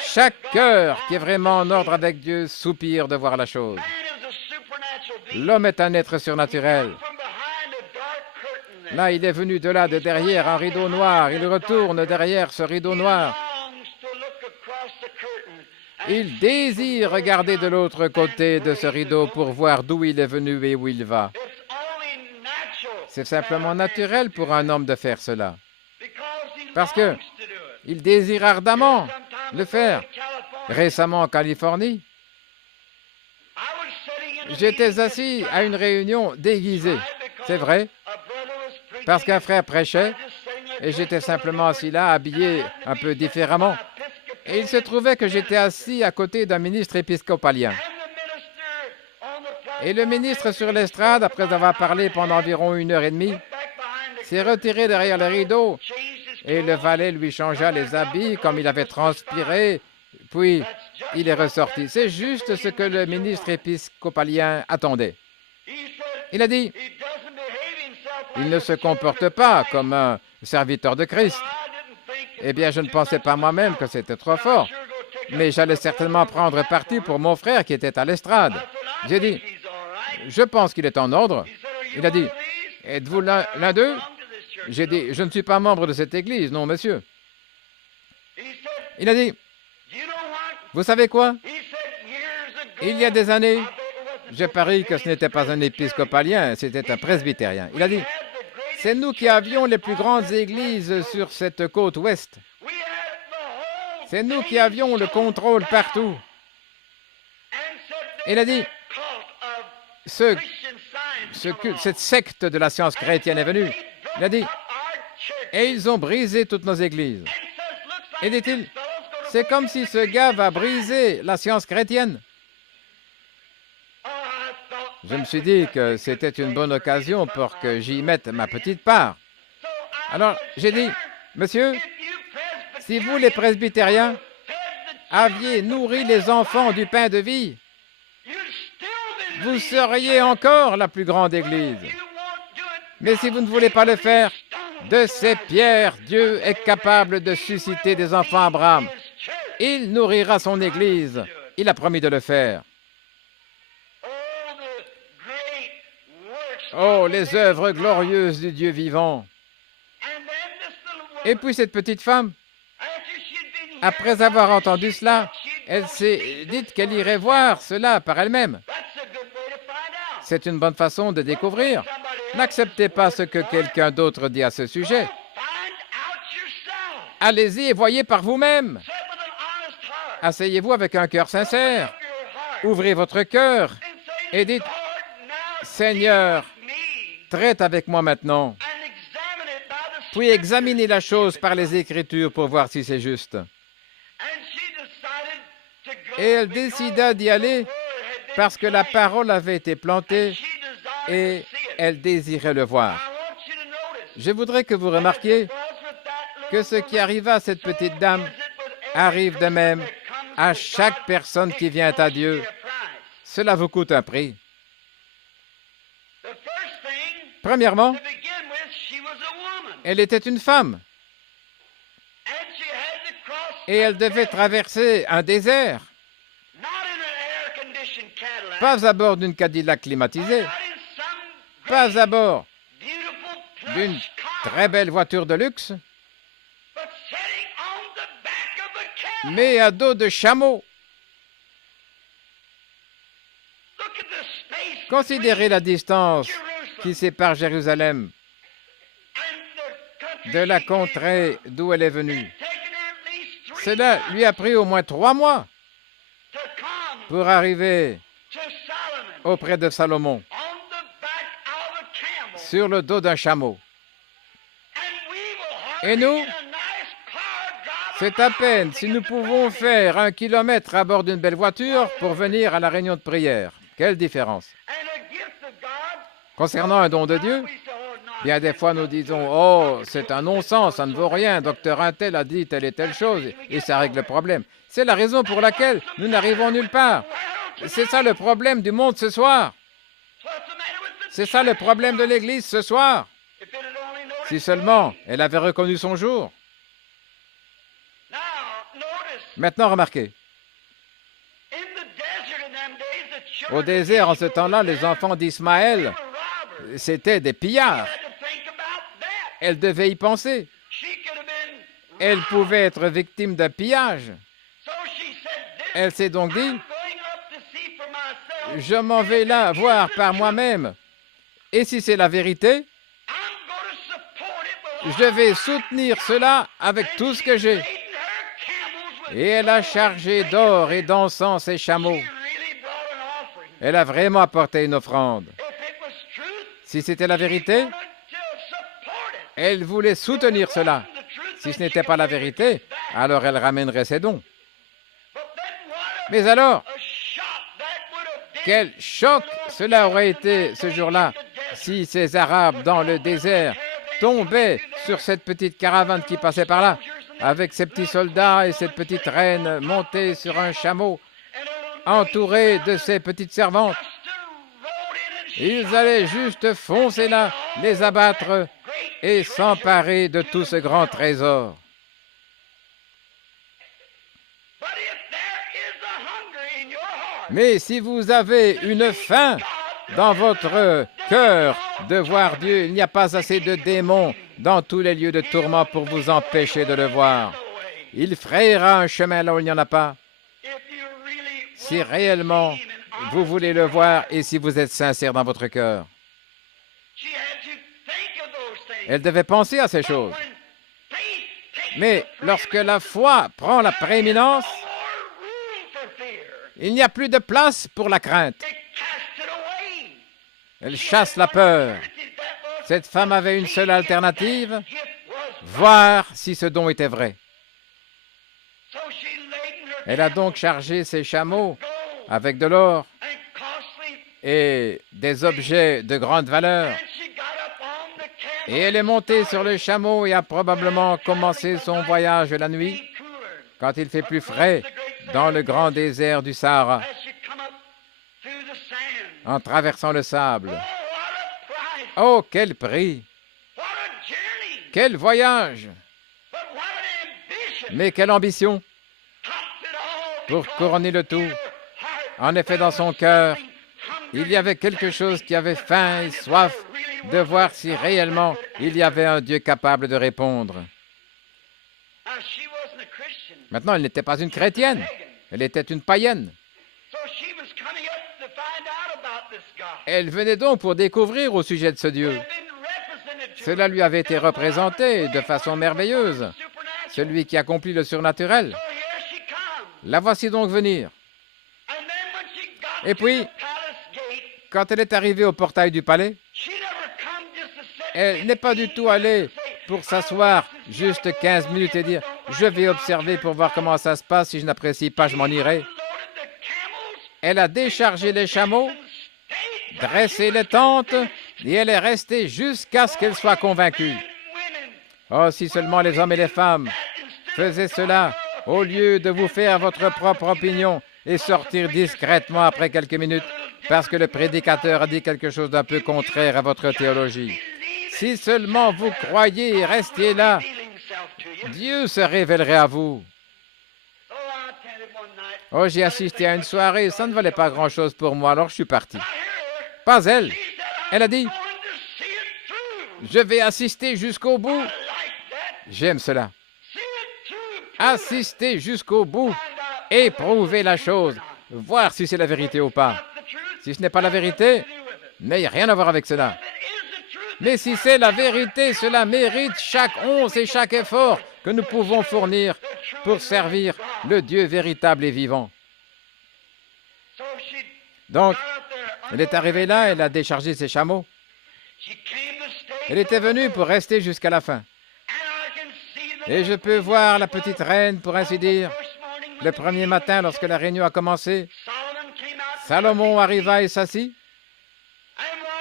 chaque cœur qui est vraiment en ordre avec Dieu soupire de voir la chose. L'homme est un être surnaturel. Là, il est venu de là, de derrière un rideau noir. Il retourne derrière ce rideau noir. Il désire regarder de l'autre côté de ce rideau pour voir d'où il est venu et où il va. C'est simplement naturel pour un homme de faire cela. Parce qu'il désire ardemment le faire. Récemment en Californie, j'étais assis à une réunion déguisée. C'est vrai, parce qu'un frère prêchait et j'étais simplement assis là, habillé un peu différemment. Et il se trouvait que j'étais assis à côté d'un ministre épiscopalien. Et le ministre sur l'estrade, après avoir parlé pendant environ 1h30, s'est retiré derrière le rideau et le valet lui changea les habits comme il avait transpiré, puis il est ressorti. C'est juste ce que le ministre épiscopalien attendait. Il a dit, il ne se comporte pas comme un serviteur de Christ. Eh bien, je ne pensais pas moi-même que c'était trop fort, mais j'allais certainement prendre parti pour mon frère qui était à l'estrade. J'ai dit, je pense qu'il est en ordre. Il a dit, êtes-vous l'un d'eux? J'ai dit, je ne suis pas membre de cette église, non, monsieur. Il a dit, vous savez quoi? Il y a des années, je parie que ce n'était pas un épiscopalien, c'était un presbytérien. Il a dit, c'est nous qui avions les plus grandes églises sur cette côte ouest. C'est nous qui avions le contrôle partout. Il a dit, cette secte de la science chrétienne est venue. Il a dit, et ils ont brisé toutes nos églises. Et dit-il, c'est comme si ce gars va briser la science chrétienne. Je me suis dit que c'était une bonne occasion pour que j'y mette ma petite part. Alors, j'ai dit, monsieur, si vous, les presbytériens, aviez nourri les enfants du pain de vie, vous seriez encore la plus grande église. Mais si vous ne voulez pas le faire, de ces pierres, Dieu est capable de susciter des enfants Abraham. Il nourrira son église. Il a promis de le faire. Oh, les œuvres glorieuses du Dieu vivant. Et puis cette petite femme, après avoir entendu cela, elle s'est dite qu'elle irait voir cela par elle-même. C'est une bonne façon de découvrir. N'acceptez pas ce que quelqu'un d'autre dit à ce sujet. Allez-y et voyez par vous-même. Asseyez-vous avec un cœur sincère. Ouvrez votre cœur et dites, Seigneur, traite avec moi maintenant. Puis examinez la chose par les Écritures pour voir si c'est juste. Et elle décida d'y aller parce que la parole avait été plantée et elle désirait le voir. Je voudrais que vous remarquiez que ce qui arriva à cette petite dame arrive de même à chaque personne qui vient à Dieu. Cela vous coûte un prix. Premièrement, elle était une femme et elle devait traverser un désert, pas à bord d'une Cadillac climatisée, pas à bord d'une très belle voiture de luxe, mais à dos de chameau. Considérez la distance qui sépare Jérusalem de la contrée d'où elle est venue. Cela lui a pris au moins 3 mois pour arriver auprès de Salomon, sur le dos d'un chameau. Et nous, c'est à peine si nous pouvons faire 1 kilomètre à bord d'une belle voiture pour venir à la réunion de prière. Quelle différence! Concernant un don de Dieu, bien des fois nous disons « Oh, c'est un non-sens, ça ne vaut rien, docteur Untel a dit telle et telle chose et ça règle le problème. » C'est la raison pour laquelle nous n'arrivons nulle part. C'est ça le problème du monde ce soir. C'est ça le problème de l'Église ce soir. Si seulement elle avait reconnu son jour. Maintenant, remarquez. Au désert, en ce temps-là, les enfants d'Ismaël, c'étaient des pillards. Elle devait y penser. Elle pouvait être victime d'un pillage. Elle s'est donc dit, je m'en vais là voir par moi-même. Et si c'est la vérité, je vais soutenir cela avec tout ce que j'ai. Et elle a chargé d'or et d'encens ses chameaux. Elle a vraiment apporté une offrande. Si c'était la vérité, elle voulait soutenir cela. Si ce n'était pas la vérité, alors elle ramènerait ses dons. Mais alors, quel choc cela aurait été ce jour-là si ces Arabes dans le désert tombaient sur cette petite caravane qui passait par là, avec ces petits soldats et cette petite reine montée sur un chameau, entourée de ces petites servantes. Ils allaient juste foncer là, les abattre et s'emparer de tout ce grand trésor. Mais si vous avez une faim dans votre cœur de voir Dieu, il n'y a pas assez de démons dans tous les lieux de tourment pour vous empêcher de le voir. Il frayera un chemin là où il n'y en a pas. Si réellement vous voulez le voir et si vous êtes sincère dans votre cœur. Elle devait penser à ces choses. Mais lorsque la foi prend la prééminence, il n'y a plus de place pour la crainte. Elle chasse la peur. Cette femme avait une seule alternative, voir si ce don était vrai. Elle a donc chargé ses chameaux avec de l'or et des objets de grande valeur. Et elle est montée sur le chameau et a probablement commencé son voyage la nuit, quand il fait plus frais, dans le grand désert du Sahara, en traversant le sable. Oh, quel prix! Quel voyage! Mais quelle ambition! Pour couronner le tout. En effet, dans son cœur, il y avait quelque chose qui avait faim et soif de voir si réellement il y avait un Dieu capable de répondre. Maintenant, elle n'était pas une chrétienne, elle était une païenne. Elle venait donc pour découvrir au sujet de ce Dieu. Cela lui avait été représenté de façon merveilleuse, celui qui accomplit le surnaturel. La voici donc venir. Et puis, quand elle est arrivée au portail du palais, elle n'est pas du tout allée pour s'asseoir juste 15 minutes et dire « Je vais observer pour voir comment ça se passe, si je n'apprécie pas, je m'en irai ». Elle a déchargé les chameaux, dressé les tentes, et elle est restée jusqu'à ce qu'elle soit convaincue. Oh, si seulement les hommes et les femmes faisaient cela, au lieu de vous faire votre propre opinion et sortir discrètement après quelques minutes, parce que le prédicateur a dit quelque chose d'un peu contraire à votre théologie. Si seulement vous croyez et restiez là, Dieu se révélerait à vous. Oh, j'ai assisté à une soirée, ça ne valait pas grand-chose pour moi, alors je suis parti. Pas elle. Elle a dit, je vais assister jusqu'au bout. J'aime cela. Assister jusqu'au bout, éprouver la chose, voir si c'est la vérité ou pas. Si ce n'est pas la vérité, n'ayez rien à voir avec cela. Mais si c'est la vérité, cela mérite chaque once et chaque effort que nous pouvons fournir pour servir le Dieu véritable et vivant. Donc, elle est arrivée là, elle a déchargé ses chameaux. Elle était venue pour rester jusqu'à la fin. Et je peux voir la petite reine, pour ainsi dire, le premier matin lorsque la réunion a commencé. Salomon arriva et s'assit.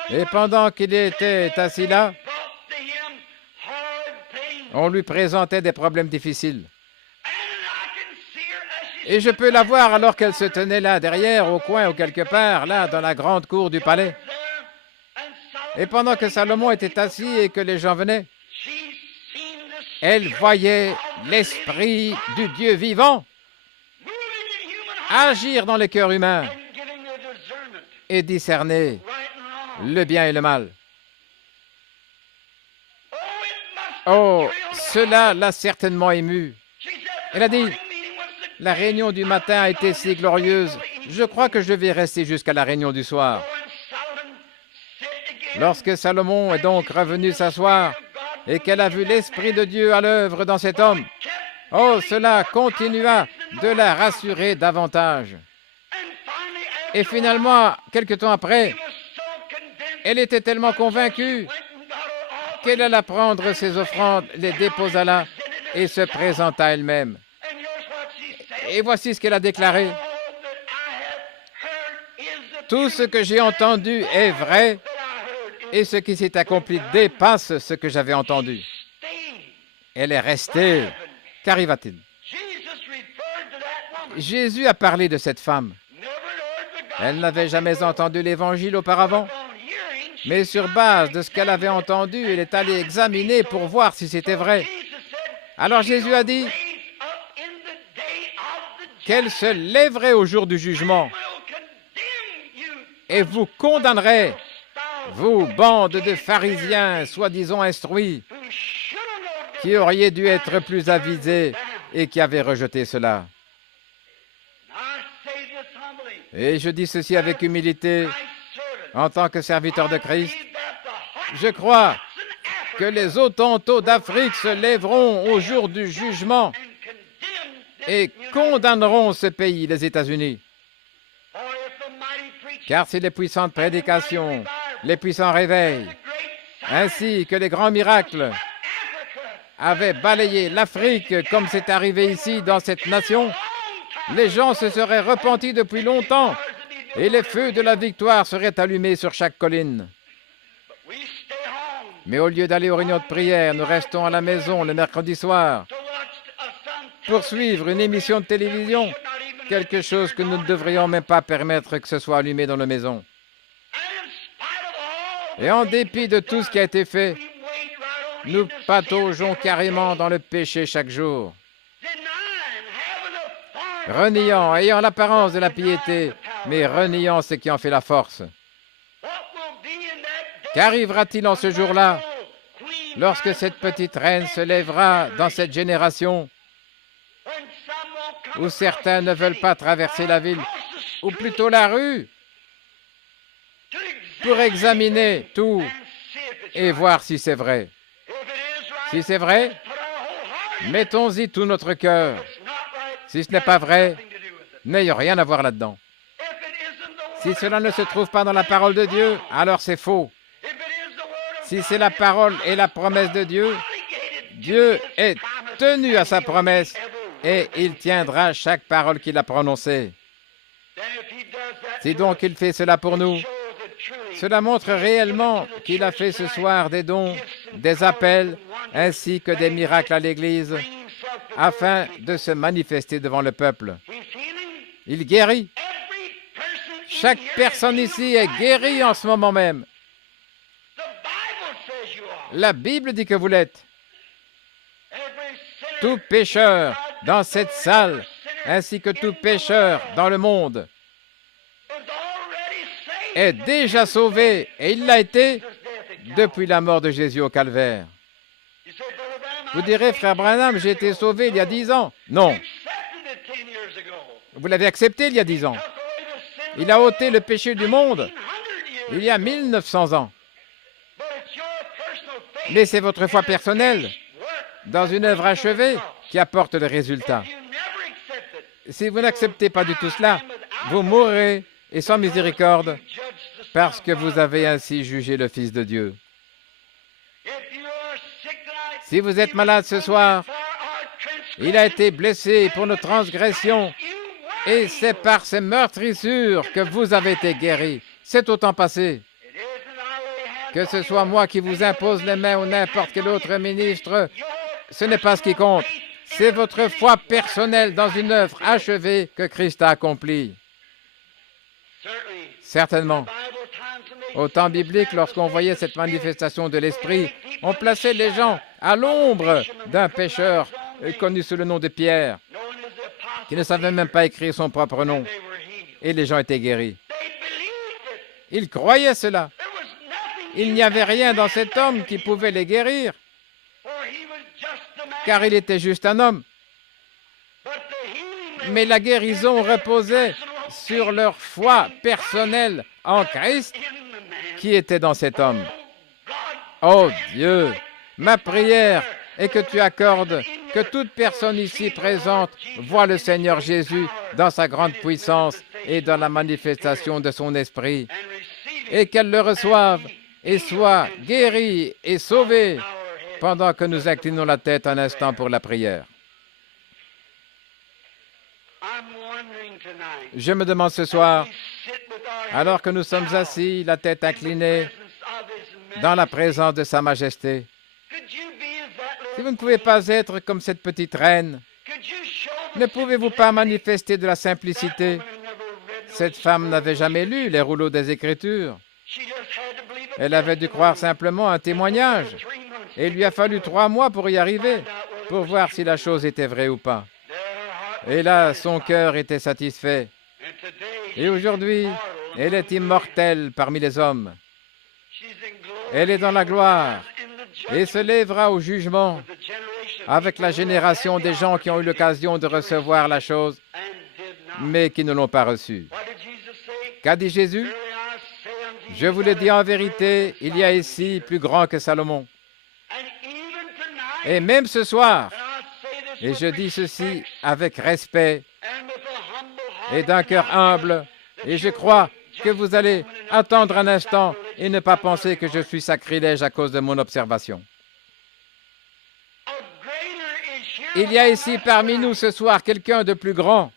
Et pendant qu'il était assis là, on lui présentait des problèmes difficiles. Et je peux la voir alors qu'elle se tenait là, derrière, au coin ou quelque part, là, dans la grande cour du palais. Et pendant que Salomon était assis et que les gens venaient, elle voyait l'esprit du Dieu vivant agir dans les cœurs humains et discerner le bien et le mal. Oh, cela l'a certainement émue. Elle a dit, la réunion du matin a été si glorieuse, je crois que je vais rester jusqu'à la réunion du soir. Lorsque Salomon est donc revenu s'asseoir et qu'elle a vu l'Esprit de Dieu à l'œuvre dans cet homme, oh, cela continua de la rassurer davantage. Et finalement, quelque temps après, elle était tellement convaincue qu'elle alla prendre ses offrandes, les déposa là et se présenta elle-même. Tout ce que j'ai entendu est vrai et ce qui s'est accompli dépasse ce que j'avais entendu. Elle est restée. Qu'arriva-t-il? Jésus a parlé de cette femme. Elle n'avait jamais entendu l'Évangile auparavant, mais sur base de ce qu'elle avait entendu, elle est allée examiner pour voir si c'était vrai. Alors Jésus a dit qu'elle se lèverait au jour du jugement et vous condamnerait, vous, bande de pharisiens soi-disant instruits, qui auriez dû être plus avisés et qui avez rejeté cela. Et je dis ceci avec humilité, en tant que serviteur de Christ. Je crois que les Hottentots d'Afrique se lèveront au jour du jugement et condamneront ce pays, les États-Unis. Car si les puissantes prédications, les puissants réveils, ainsi que les grands miracles avaient balayé l'Afrique comme c'est arrivé ici dans cette nation, les gens se seraient repentis depuis longtemps et les feux de la victoire seraient allumés sur chaque colline. Mais au lieu d'aller aux réunions de prière, nous restons à la maison le mercredi soir pour suivre une émission de télévision, quelque chose que nous ne devrions même pas permettre que ce soit allumé dans nos maisons. Et en dépit de tout ce qui a été fait, nous pataugeons carrément dans le péché chaque jour, reniant, ayant l'apparence de la piété, mais reniant ce qui en fait la force. Qu'arrivera-t-il en ce jour-là, lorsque cette petite reine se lèvera dans cette génération, où certains ne veulent pas traverser la ville, ou plutôt la rue, pour examiner tout et voir si c'est vrai. Si c'est vrai, mettons-y tout notre cœur. Si ce n'est pas vrai, n'ayons rien à voir là-dedans. Si cela ne se trouve pas dans la parole de Dieu, alors c'est faux. Si c'est la parole et la promesse de Dieu, Dieu est tenu à sa promesse et il tiendra chaque parole qu'il a prononcée. Si donc il fait cela pour nous, cela montre réellement qu'il a fait ce soir des dons, des appels, ainsi que des miracles à l'Église, afin de se manifester devant le peuple. Il guérit. Chaque personne ici est guérie en ce moment même. La Bible dit que vous l'êtes. Tout pécheur dans cette salle, ainsi que tout pécheur dans le monde, est déjà sauvé, et il l'a été depuis la mort de Jésus au calvaire. Vous direz, frère Branham, j'ai été sauvé il y a 10 ans. Non. Vous l'avez accepté il y a 10 ans. Il a ôté le péché du monde il y a 1900 ans. Mais c'est votre foi personnelle dans une œuvre achevée qui apporte le résultat. Si vous n'acceptez pas du tout cela, vous mourrez et sans miséricorde parce que vous avez ainsi jugé le Fils de Dieu. Si vous êtes malade ce soir, il a été blessé pour nos transgressions et c'est par ses meurtrissures que vous avez été guéris. C'est au temps passé. Que ce soit moi qui vous impose les mains ou n'importe quel autre ministre, ce n'est pas ce qui compte. C'est votre foi personnelle dans une œuvre achevée que Christ a accomplie. Certainement. Au temps biblique, lorsqu'on voyait cette manifestation de l'Esprit, on plaçait les gens à l'ombre d'un pécheur connu sous le nom de Pierre, qui ne savait même pas écrire son propre nom. Et les gens étaient guéris. Ils croyaient cela. Il n'y avait rien dans cet homme qui pouvait les guérir, car il était juste un homme. Mais la guérison reposait sur leur foi personnelle en Christ qui était dans cet homme. Oh Dieu, ma prière est que tu accordes que toute personne ici présente voie le Seigneur Jésus dans sa grande puissance et dans la manifestation de son esprit, et qu'elle le reçoive et soit guérie et sauvée pendant que nous inclinons la tête un instant pour la prière. Je me demande ce soir, alors que nous sommes assis, la tête inclinée, dans la présence de Sa Majesté. Si vous ne pouvez pas être comme cette petite reine, ne pouvez-vous pas manifester de la simplicité? Cette femme n'avait jamais lu les rouleaux des Écritures. Elle avait dû croire simplement un témoignage. Et il lui a fallu 3 mois pour y arriver, pour voir si la chose était vraie ou pas. Et là, son cœur était satisfait. Et aujourd'hui, elle est immortelle parmi les hommes. Elle est dans la gloire et se lèvera au jugement avec la génération des gens qui ont eu l'occasion de recevoir la chose, mais qui ne l'ont pas reçue. Qu'a dit Jésus? Je vous le dis en vérité, il y a ici plus grand que Salomon. Et même ce soir, et je dis ceci avec respect et d'un cœur humble, et je crois que vous allez attendre un instant et ne pas penser que je suis sacrilège à cause de mon observation. Il y a ici parmi nous ce soir quelqu'un de plus grand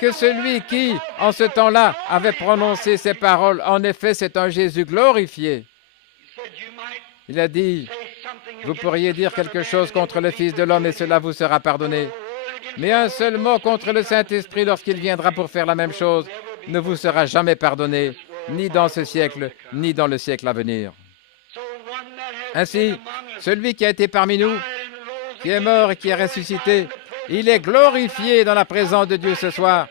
que celui qui, en ce temps-là, avait prononcé ces paroles. En effet, c'est un Jésus glorifié. Il a dit, vous pourriez dire quelque chose contre le Fils de l'homme et cela vous sera pardonné. Mais un seul mot contre le Saint-Esprit lorsqu'il viendra pour faire la même chose ne vous sera jamais pardonné, ni dans ce siècle, ni dans le siècle à venir. Ainsi, celui qui a été parmi nous, qui est mort et qui est ressuscité, il est glorifié dans la présence de Dieu ce soir.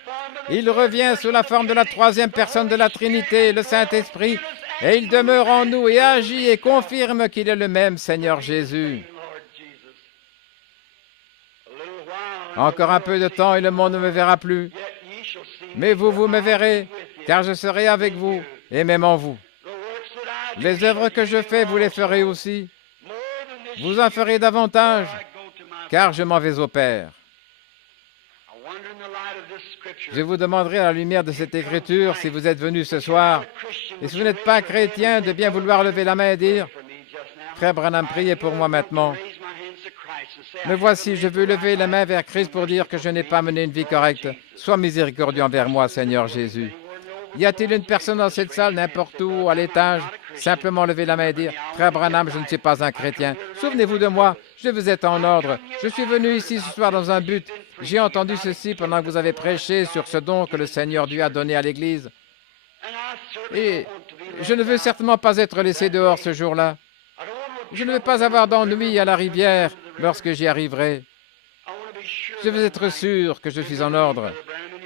Il revient sous la forme de la 3e personne de la Trinité, le Saint-Esprit, et il demeure en nous et agit et confirme qu'il est le même Seigneur Jésus. Encore un peu de temps et le monde ne me verra plus. Mais vous, vous me verrez, car je serai avec vous et même en vous. Les œuvres que je fais, vous les ferez aussi. Vous en ferez davantage, car je m'en vais au Père. Je vous demanderai à la lumière de cette écriture, si vous êtes venu ce soir, et si vous n'êtes pas chrétien, de bien vouloir lever la main et dire, « Frère Branham, priez pour moi maintenant. Me voici, je veux lever la main vers Christ pour dire que je n'ai pas mené une vie correcte. Sois miséricordieux envers moi, Seigneur Jésus. » Y a-t-il une personne dans cette salle, n'importe où, à l'étage, simplement lever la main et dire, « Frère Branham, je ne suis pas un chrétien. Souvenez-vous de moi, je vous êtes en ordre. Je suis venu ici ce soir dans un but. J'ai entendu ceci pendant que vous avez prêché sur ce don que le Seigneur Dieu a donné à l'Église. Et je ne veux certainement pas être laissé dehors ce jour-là. Je ne veux pas avoir d'ennui à la rivière lorsque j'y arriverai. Je veux être sûr que je suis en ordre.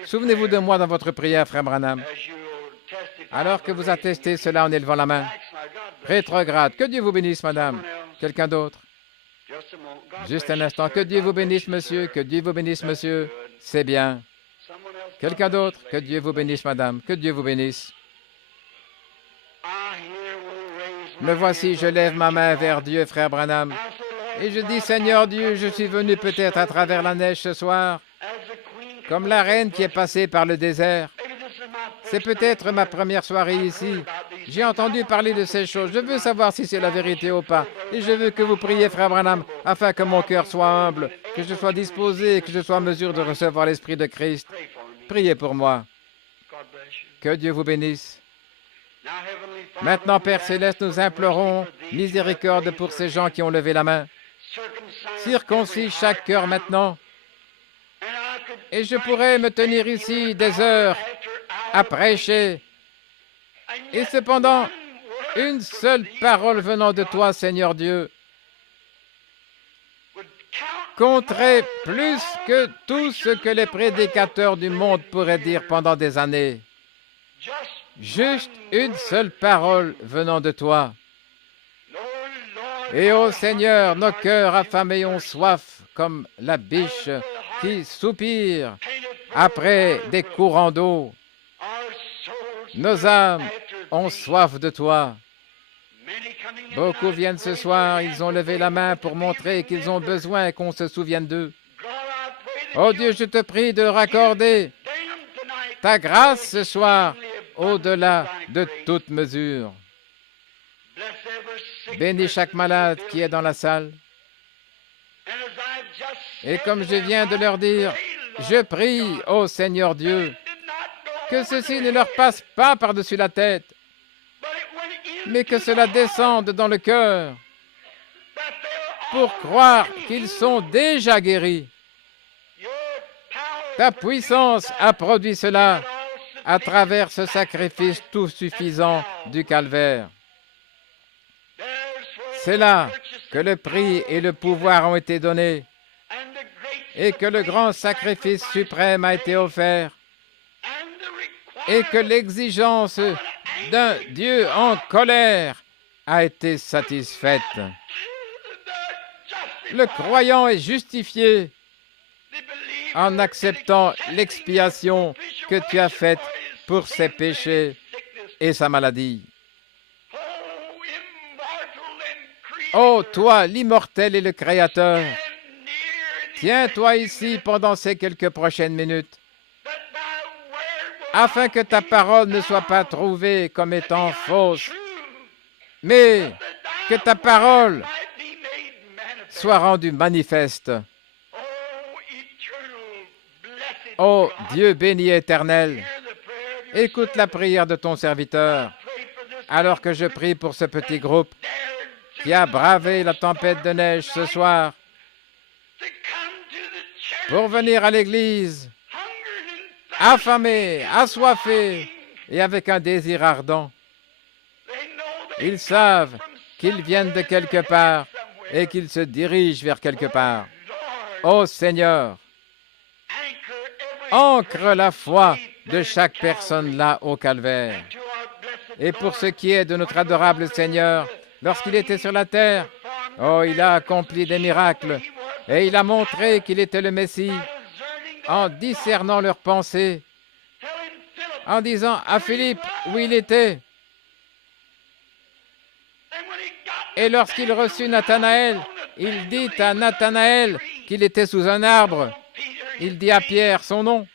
Souvenez-vous de moi dans votre prière, Frère Branham. Alors que vous attestez cela en élevant la main. Rétrograde. Que Dieu vous bénisse, madame. Quelqu'un d'autre? Juste un instant. Que Dieu vous bénisse, monsieur. Que Dieu vous bénisse, monsieur. C'est bien. Quelqu'un d'autre? Que Dieu vous bénisse, madame. Que Dieu vous bénisse. Me voici, je lève ma main vers Dieu, Frère Branham. Et je dis, Seigneur Dieu, je suis venu peut-être à travers la neige ce soir, comme la reine qui est passée par le désert. C'est peut-être ma première soirée ici. J'ai entendu parler de ces choses. Je veux savoir si c'est la vérité ou pas. Et je veux que vous priez, Frère Branham, afin que mon cœur soit humble, que je sois disposé et que je sois en mesure de recevoir l'Esprit de Christ. Priez pour moi. Que Dieu vous bénisse. Maintenant, Père Céleste, nous implorons miséricorde pour ces gens qui ont levé la main. Circoncis chaque cœur maintenant. Et je pourrais me tenir ici des heures à prêcher. Et cependant, une seule parole venant de toi, Seigneur Dieu, compterait plus que tout ce que les prédicateurs du monde pourraient dire pendant des années. Juste une seule parole venant de toi. Et ô Seigneur, nos cœurs affamés ont soif comme la biche qui soupire après des courants d'eau. Nos âmes ont soif de toi. Beaucoup viennent ce soir, ils ont levé la main pour montrer qu'ils ont besoin qu'on se souvienne d'eux. Oh Dieu, je te prie de leur accorder ta grâce ce soir, au-delà de toute mesure. Bénis chaque malade qui est dans la salle. Et comme je viens de leur dire, je prie, ô Seigneur Dieu, que ceci ne leur passe pas par-dessus la tête, mais que cela descende dans le cœur pour croire qu'ils sont déjà guéris. Ta puissance a produit cela à travers ce sacrifice tout suffisant du calvaire. C'est là que le prix et le pouvoir ont été donnés et que le grand sacrifice suprême a été offert et que l'exigence d'un Dieu en colère a été satisfaite. Le croyant est justifié en acceptant l'expiation que tu as faite pour ses péchés et sa maladie. Ô toi, l'immortel et le Créateur, tiens-toi ici pendant ces quelques prochaines minutes, afin que ta parole ne soit pas trouvée comme étant fausse, mais que ta parole soit rendue manifeste. Ô Dieu béni et éternel, écoute la prière de ton serviteur, alors que je prie pour ce petit groupe qui a bravé la tempête de neige ce soir pour venir à l'église, affamés, assoiffés et avec un désir ardent. Ils savent qu'ils viennent de quelque part et qu'ils se dirigent vers quelque part. Ô Seigneur, ancre la foi de chaque personne là au calvaire. Et pour ce qui est de notre adorable Seigneur, lorsqu'il était sur la terre, oh, il a accompli des miracles et il a montré qu'il était le Messie en discernant leurs pensées, en disant à Philippe où il était. Et lorsqu'il reçut Nathanaël, il dit à Nathanaël qu'il était sous un arbre. Il dit à Pierre son nom.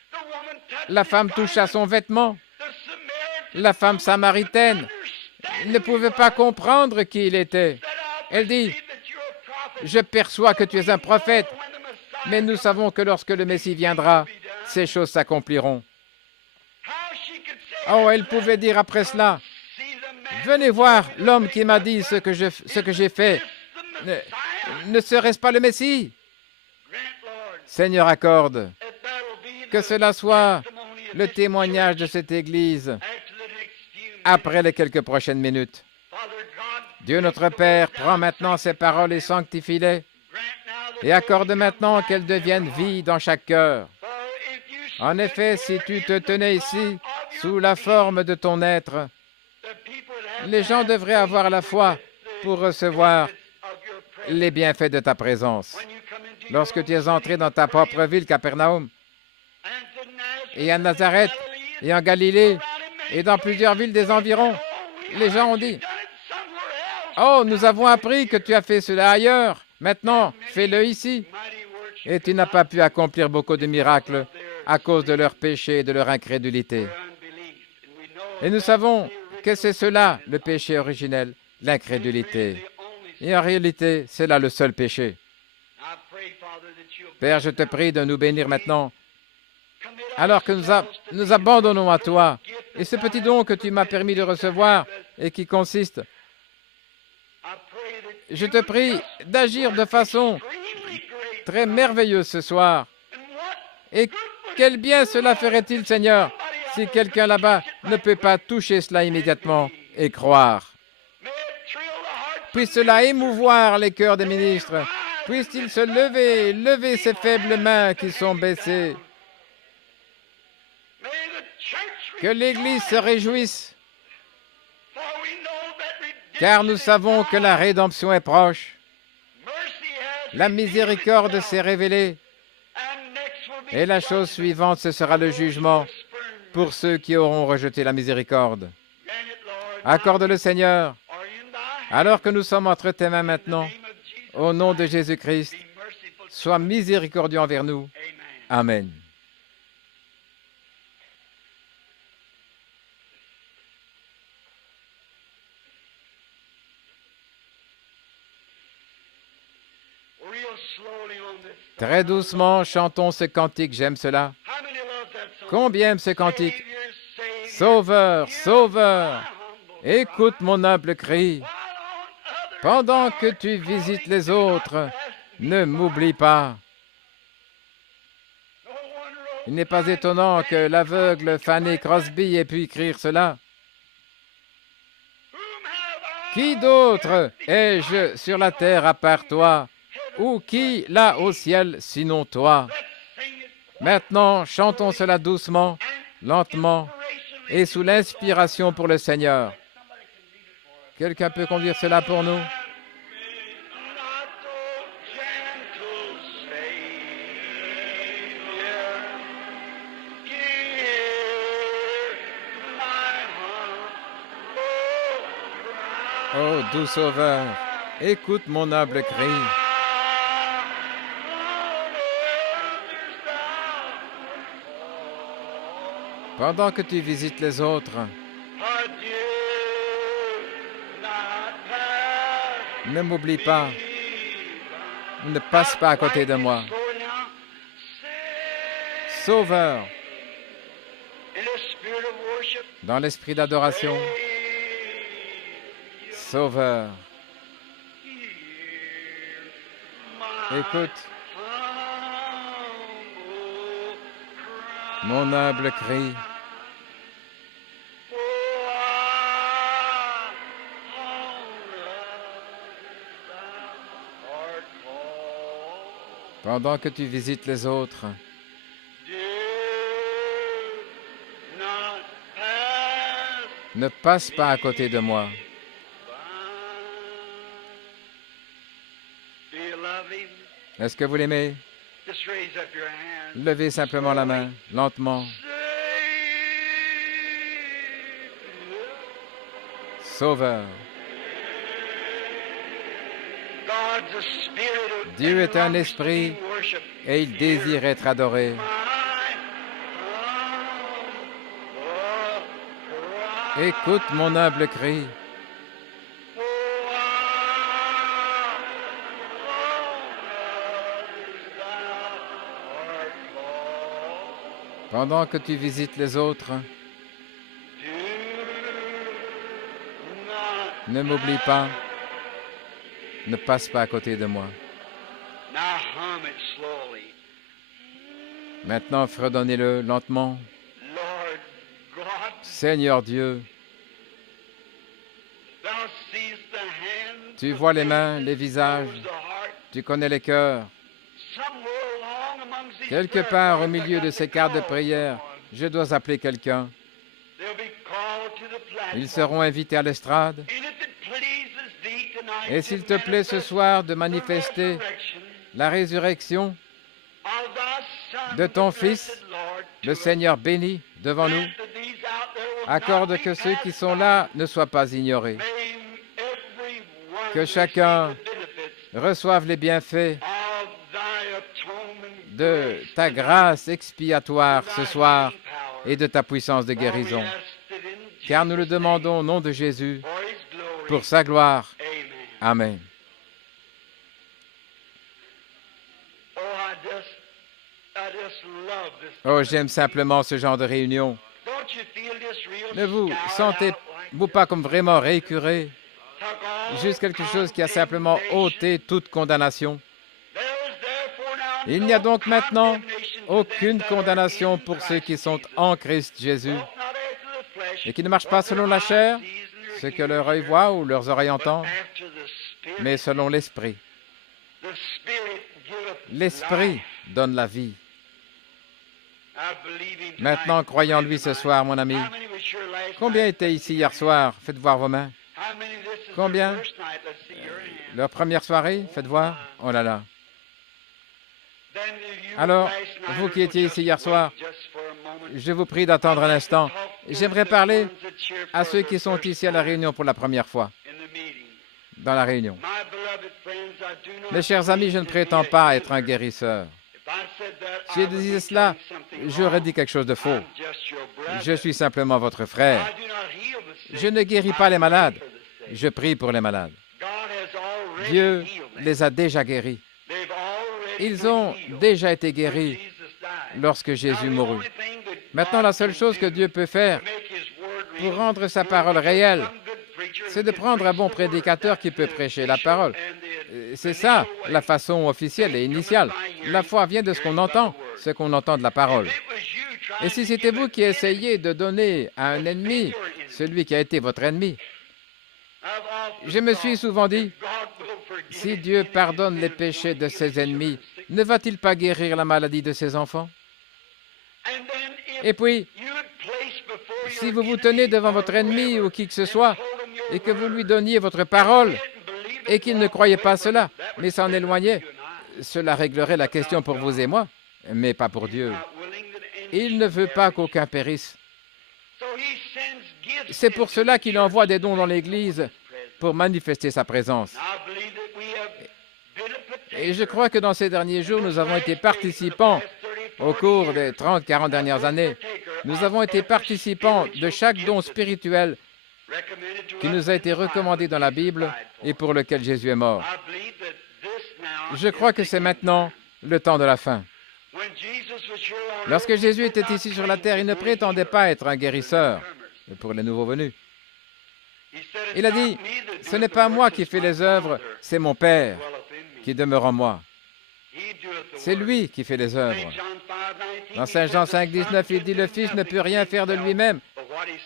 La femme toucha son vêtement. La femme samaritaine ne pouvait pas comprendre qui il était. Elle dit, « Je perçois que tu es un prophète, mais nous savons que lorsque le Messie viendra, ces choses s'accompliront. » Oh, elle pouvait dire après cela, « Venez voir l'homme qui m'a dit ce que j'ai fait. Ne serait-ce pas le Messie? » Seigneur, accorde que cela soit le témoignage de cette Église après les quelques prochaines minutes. Dieu notre Père, prends maintenant ces paroles et sanctifie-les et accorde maintenant qu'elles deviennent vie dans chaque cœur. En effet, si tu te tenais ici sous la forme de ton être, les gens devraient avoir la foi pour recevoir les bienfaits de ta présence. Lorsque tu es entré dans ta propre ville, Capernaum, et à Nazareth, et en Galilée, et dans plusieurs villes des environs, les gens ont dit, « Oh, nous avons appris que tu as fait cela ailleurs. Maintenant, fais-le ici. » Et tu n'as pas pu accomplir beaucoup de miracles à cause de leur péché et de leur incrédulité. Et nous savons que c'est cela, le péché originel, l'incrédulité. Et en réalité, c'est là le seul péché. Père, je te prie de nous bénir maintenant, alors que nous abandonnons à toi. Et ce petit don que tu m'as permis de recevoir et qui consiste, je te prie d'agir de façon très merveilleuse ce soir. Et quel bien cela ferait-il, Seigneur, si quelqu'un là-bas ne peut pas toucher cela immédiatement et croire. Puisse cela émouvoir les cœurs des ministres. Puisse-t-il se lever ces faibles mains qui sont baissées. Que l'Église se réjouisse, car nous savons que la rédemption est proche. La miséricorde s'est révélée. Et la chose suivante, ce sera le jugement pour ceux qui auront rejeté la miséricorde. Accorde-le, Seigneur, alors que nous sommes entre tes mains maintenant, au nom de Jésus-Christ, sois miséricordieux envers nous. Amen. Très doucement, chantons ce cantique, j'aime cela. Combien aime ce cantique? Sauveur, Sauveur, écoute mon humble cri. Pendant que tu visites les autres, ne m'oublie pas. Il n'est pas étonnant que l'aveugle Fanny Crosby ait pu écrire cela. Qui d'autre ai-je sur la terre à part toi, ou qui là au ciel sinon toi? Maintenant, chantons cela doucement, lentement, et sous l'inspiration pour le Seigneur. Quelqu'un peut conduire cela pour nous? Oh, doux Sauveur, écoute mon humble cri. Pendant que tu visites les autres, ne m'oublie pas, ne passe pas à côté de moi. Sauveur, dans l'esprit d'adoration, Sauveur, écoute mon humble cri. Pendant que tu visites les autres, ne passe pas à côté de moi. Est-ce que vous l'aimez? Levez simplement la main, lentement. Sauveur. Dieu est un esprit et il désire être adoré. Écoute mon humble cri. Pendant que tu visites les autres, ne m'oublie pas, ne passe pas à côté de moi. Maintenant, fredonnez-le lentement. Seigneur Dieu, tu vois les mains, les visages, tu connais les cœurs. Quelque part au milieu de ces cartes de prière, je dois appeler quelqu'un. Ils seront invités à l'estrade. Et s'il te plaît ce soir de manifester la résurrection de ton Fils, le Seigneur béni devant nous, accorde que ceux qui sont là ne soient pas ignorés. Que chacun reçoive les bienfaits de ta grâce expiatoire ce soir et de ta puissance de guérison. Car nous le demandons au nom de Jésus, pour sa gloire. Amen. Oh, j'aime simplement ce genre de réunion. Ne vous sentez-vous pas comme vraiment récuré? Juste quelque chose qui a simplement ôté toute condamnation. Il n'y a donc maintenant aucune condamnation pour ceux qui sont en Christ Jésus et qui ne marchent pas selon la chair, ce que leur œil voit ou leurs oreilles entendent, mais selon l'Esprit. L'Esprit donne la vie. Maintenant, croyons en lui ce soir, mon ami. Combien étaient ici hier soir? Faites voir vos mains. Combien? Leur première soirée? Faites voir. Oh là là. Alors, vous qui étiez ici hier soir, je vous prie d'attendre un instant. J'aimerais parler à ceux qui sont ici à la réunion pour la première fois, dans la réunion. Mes chers amis, je ne prétends pas être un guérisseur. Si je disais cela, j'aurais dit quelque chose de faux. Je suis simplement votre frère. Je ne guéris pas les malades. Je prie pour les malades. Dieu les a déjà guéris. Ils ont déjà été guéris lorsque Jésus mourut. Maintenant, la seule chose que Dieu peut faire, pour rendre sa parole réelle, c'est de prendre un bon prédicateur qui peut prêcher la parole. C'est ça, la façon officielle et initiale. La foi vient de ce qu'on entend de la parole. Et si c'était vous qui essayez de donner à un ennemi celui qui a été votre ennemi, je me suis souvent dit, si Dieu pardonne les péchés de ses ennemis, ne va-t-il pas guérir la maladie de ses enfants? Et puis, si vous vous tenez devant votre ennemi ou qui que ce soit, et que vous lui donniez votre parole, et qu'il ne croyait pas cela, mais s'en éloignait, cela réglerait la question pour vous et moi, mais pas pour Dieu. Il ne veut pas qu'aucun périsse. C'est pour cela qu'il envoie des dons dans l'Église, pour manifester sa présence. Et je crois que dans ces derniers jours, nous avons été participants, au cours des 30-40 dernières années, nous avons été participants de chaque don spirituel qui nous a été recommandé dans la Bible et pour lequel Jésus est mort. Je crois que c'est maintenant le temps de la fin. Lorsque Jésus était ici sur la terre, il ne prétendait pas être un guérisseur pour les nouveaux venus. Il a dit, « Ce n'est pas moi qui fais les œuvres, c'est mon Père qui demeure en moi. C'est lui qui fait les œuvres. » Dans Saint Jean 5, 19, il dit, « Le Fils ne peut rien faire de lui-même,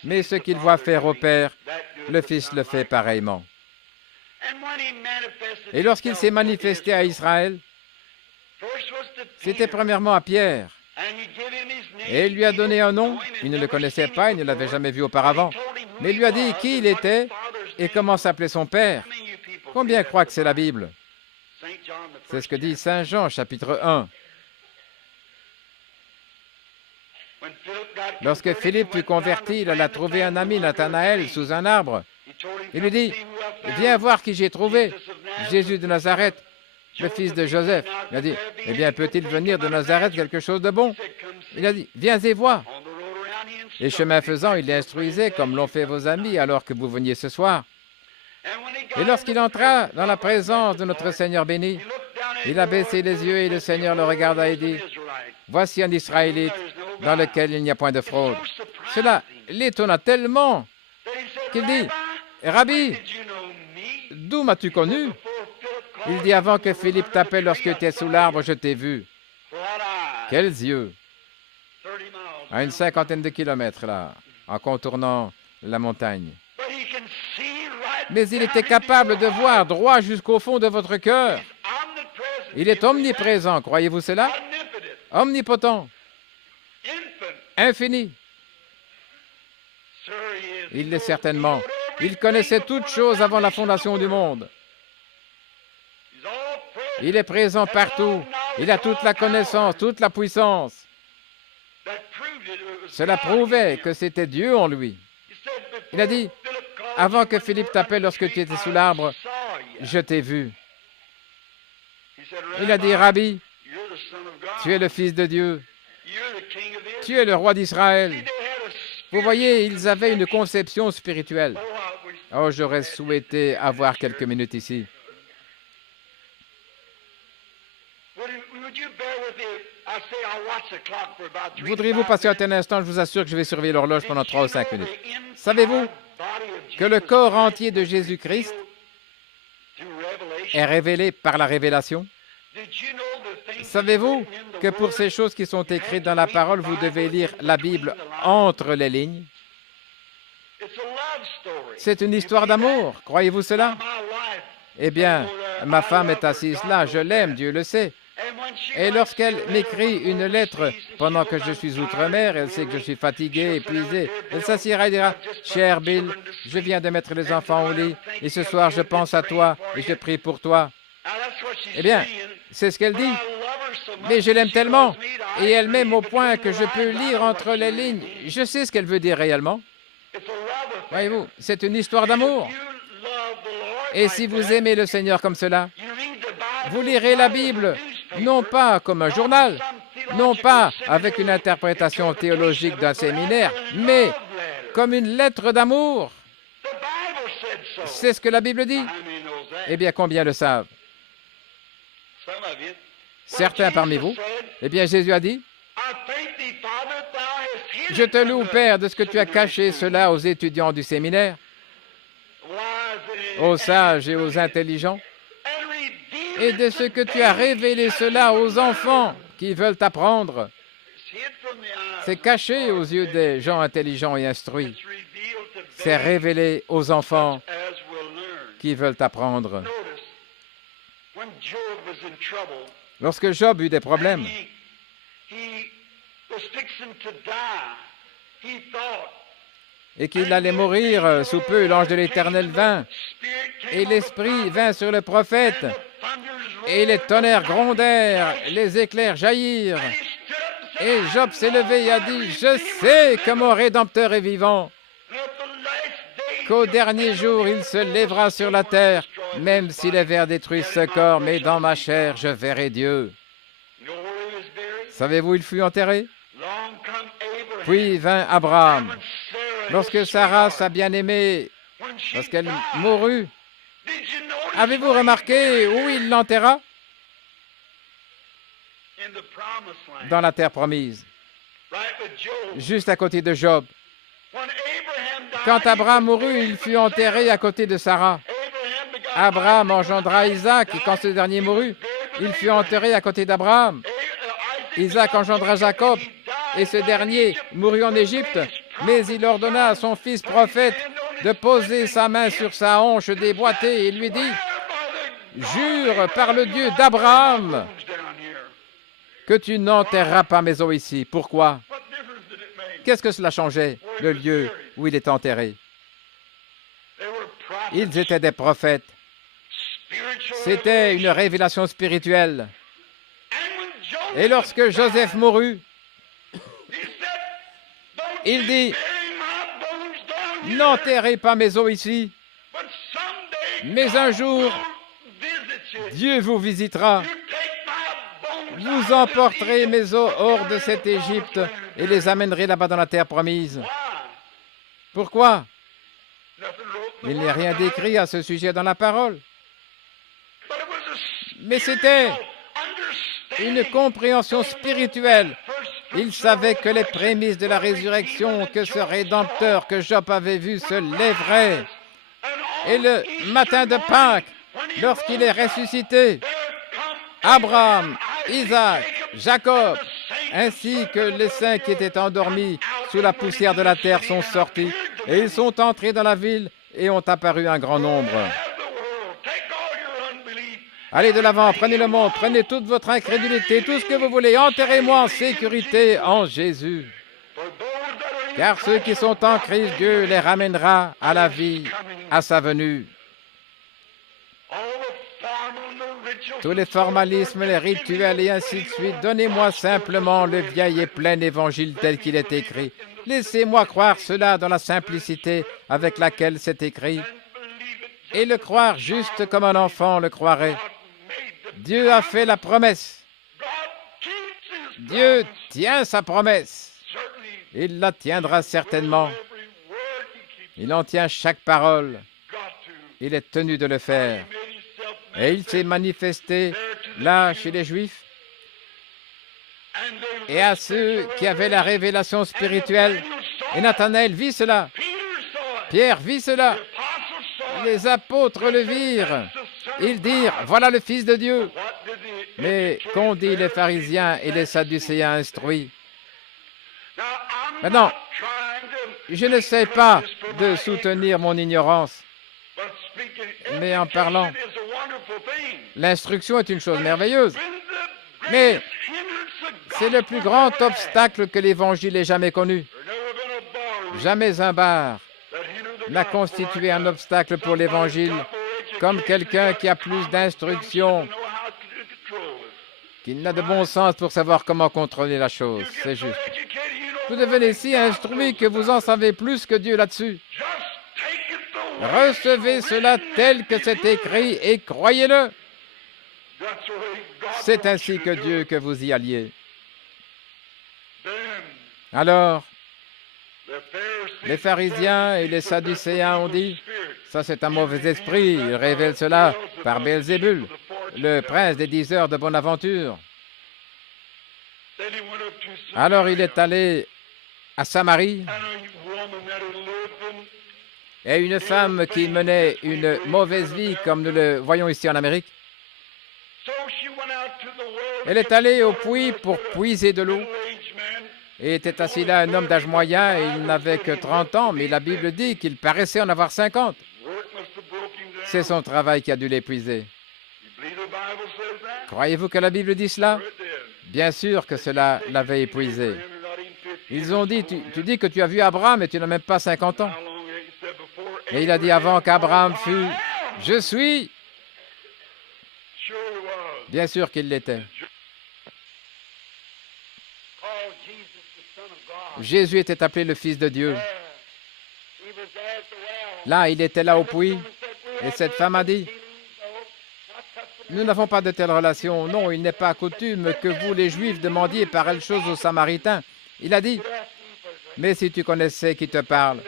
mais ce qu'il voit faire au Père, le Fils le fait pareillement. » Et lorsqu'il s'est manifesté à Israël, c'était premièrement à Pierre. Et il lui a donné un nom. Il ne le connaissait pas, il ne l'avait jamais vu auparavant. Mais il lui a dit qui il était et comment s'appelait son Père. Combien croient que c'est la Bible? C'est ce que dit Saint Jean, chapitre 1. Lorsque Philippe fut converti, il alla trouver un ami, Nathanaël, sous un arbre. Il lui dit, « Viens voir qui j'ai trouvé, Jésus de Nazareth, le fils de Joseph. » Il a dit, « Eh bien, peut-il venir de Nazareth quelque chose de bon? » Il a dit, « Viens et vois. » Et chemin faisant, il l'instruisait comme l'ont fait vos amis alors que vous veniez ce soir. Et lorsqu'il entra dans la présence de notre Seigneur béni, il a baissé les yeux et le Seigneur le regarda et dit, « Voici un Israélite dans lequel il n'y a point de fraude. » Cela l'étonna tellement qu'il dit, « Rabbi, d'où m'as-tu connu? » Il dit, « Avant que Philippe t'appelle lorsque tu étais sous l'arbre, je t'ai vu. » Quels yeux! À une 50aine de kilomètres, là, en contournant la montagne. Mais il était capable de voir droit jusqu'au fond de votre cœur. Il est omniprésent, croyez-vous cela? Omnipotent, infini. Il l'est certainement. Il connaissait toutes choses avant la fondation du monde. Il est présent partout. Il a toute la connaissance, toute la puissance. Cela prouvait que c'était Dieu en lui. Il a dit, « Avant que Philippe t'appelle lorsque tu étais sous l'arbre, je t'ai vu. » Il a dit, « Rabbi, tu es le Fils de Dieu. Tu es le roi d'Israël. » Vous voyez, ils avaient une conception spirituelle. Oh, j'aurais souhaité avoir quelques minutes ici. Voudriez-vous patienter un instant? Je vous assure que je vais surveiller l'horloge pendant 3 ou 5 minutes. Savez-vous que le corps entier de Jésus-Christ est révélé par la révélation? Savez-vous que pour ces choses qui sont écrites dans la parole, vous devez lire la Bible entre les lignes? C'est une histoire d'amour. Croyez-vous cela? Eh bien, ma femme est assise là, je l'aime, Dieu le sait. Et lorsqu'elle m'écrit une lettre pendant que je suis outre-mer, elle sait que je suis fatigué, épuisé. Elle s'assiera et dira, « Cher Bill, je viens de mettre les enfants au lit et ce soir je pense à toi et je prie pour toi. » Eh bien, c'est ce qu'elle dit. Mais je l'aime tellement et elle m'aime au point que je peux lire entre les lignes. Je sais ce qu'elle veut dire réellement. Voyez-vous, c'est une histoire d'amour. Et si vous aimez le Seigneur comme cela, vous lirez la Bible, non pas comme un journal, non pas avec une interprétation théologique d'un séminaire, mais comme une lettre d'amour. C'est ce que la Bible dit. Eh bien, combien le savent? Certains parmi vous. Eh bien, Jésus a dit, « Je te loue, Père, de ce que tu as caché cela aux étudiants du séminaire, aux sages et aux intelligents, et de ce que tu as révélé cela aux enfants qui veulent apprendre. C'est caché aux yeux des gens intelligents et instruits. C'est révélé aux enfants qui veulent apprendre. Lorsque Job eut des problèmes, et qu'il allait mourir sous peu, l'ange de l'Éternel vint, et l'Esprit vint sur le prophète, et les tonnerres grondèrent, les éclairs jaillirent, et Job s'est levé et a dit, « Je sais que mon Rédempteur est vivant, qu'au dernier jour il se lèvera sur la terre, même si les vers détruisent ce corps, mais dans ma chair je verrai Dieu. » Savez-vous où il fut enterré? Puis vint Abraham. Lorsque Sarah, sa bien-aimée, lorsqu'elle mourut, avez-vous remarqué où il l'enterra? Dans la terre promise, juste à côté de Job. Quand Abraham mourut, il fut enterré à côté de Sarah. Abraham engendra Isaac, et quand ce dernier mourut, il fut enterré à côté d'Abraham. Isaac engendra Jacob, et ce dernier mourut en Égypte, mais il ordonna à son fils prophète de poser sa main sur sa hanche déboîtée et lui dit, « Jure par le Dieu d'Abraham que tu n'enterreras pas mes os ici. » Pourquoi? Qu'est-ce que cela changeait, le lieu où il est enterré? Ils étaient des prophètes. C'était une révélation spirituelle. Et lorsque Joseph mourut, il dit, « N'enterrez pas mes os ici, mais un jour, Dieu vous visitera. Vous emporterez mes os hors de cette Égypte et les amènerez là-bas dans la terre promise. » Pourquoi? Il n'est rien d'écrit à ce sujet dans la parole. Mais c'était une compréhension spirituelle. Il savait que les prémices de la résurrection, que ce Rédempteur que Job avait vu se lèverait. Et le matin de Pâques, lorsqu'il est ressuscité, Abraham, Isaac, Jacob, ainsi que les saints qui étaient endormis sous la poussière de la terre sont sortis, et ils sont entrés dans la ville et ont apparu un grand nombre. Allez de l'avant, prenez le monde, prenez toute votre incrédulité, tout ce que vous voulez, enterrez-moi en sécurité en Jésus. Car ceux qui sont en Christ, Dieu les ramènera à la vie, à sa venue. Tous les formalismes, les rituels et ainsi de suite, donnez-moi simplement le vieil et plein évangile tel qu'il est écrit. Laissez-moi croire cela dans la simplicité avec laquelle c'est écrit et le croire juste comme un enfant le croirait. Dieu a fait la promesse. Dieu tient sa promesse. Il la tiendra certainement. Il en tient chaque parole. Il est tenu de le faire. Et il s'est manifesté là chez les Juifs et à ceux qui avaient la révélation spirituelle. Et Nathanaël vit cela. Pierre vit cela. Les apôtres le virent. Ils dirent, voilà le Fils de Dieu. Mais qu'ont dit les pharisiens et les sadducéens instruits? Maintenant, je ne sais pas de soutenir mon ignorance, mais en parlant, l'instruction est une chose merveilleuse. Mais c'est le plus grand obstacle que l'Évangile ait jamais connu. Jamais un bar n'a constitué un obstacle pour l'Évangile comme quelqu'un qui a plus d'instruction, qui n'a de bon sens pour savoir comment contrôler la chose. C'est juste. Vous devenez si instruit que vous en savez plus que Dieu là-dessus. Recevez cela tel que c'est écrit et croyez-le. C'est ainsi que Dieu que vous y alliez. Alors, les pharisiens et les sadducéens ont dit, ça c'est un mauvais esprit, il révèle cela par Béelzébul, le prince des 10 heures de bonne aventure. Alors il est allé à Samarie, et une femme qui menait une mauvaise vie, comme nous le voyons ici en Amérique. Elle est allée au puits pour puiser de l'eau. Et était assis là un homme d'âge moyen, et il n'avait que 30 ans, mais la Bible dit qu'il paraissait en avoir 50. C'est son travail qui a dû l'épuiser. Croyez-vous que la Bible dit cela? Bien sûr que cela l'avait épuisé. Ils ont dit, tu dis que tu as vu Abraham et tu n'as même pas 50 ans. Et il a dit, avant qu'Abraham fût, je suis. Bien sûr qu'il l'était. Jésus était appelé le Fils de Dieu. Là, il était là au puits, et cette femme a dit, nous n'avons pas de telle relation. Non, il n'est pas coutume que vous, les Juifs, demandiez pareille chose aux Samaritains. Il a dit, mais si tu connaissais qui te parle,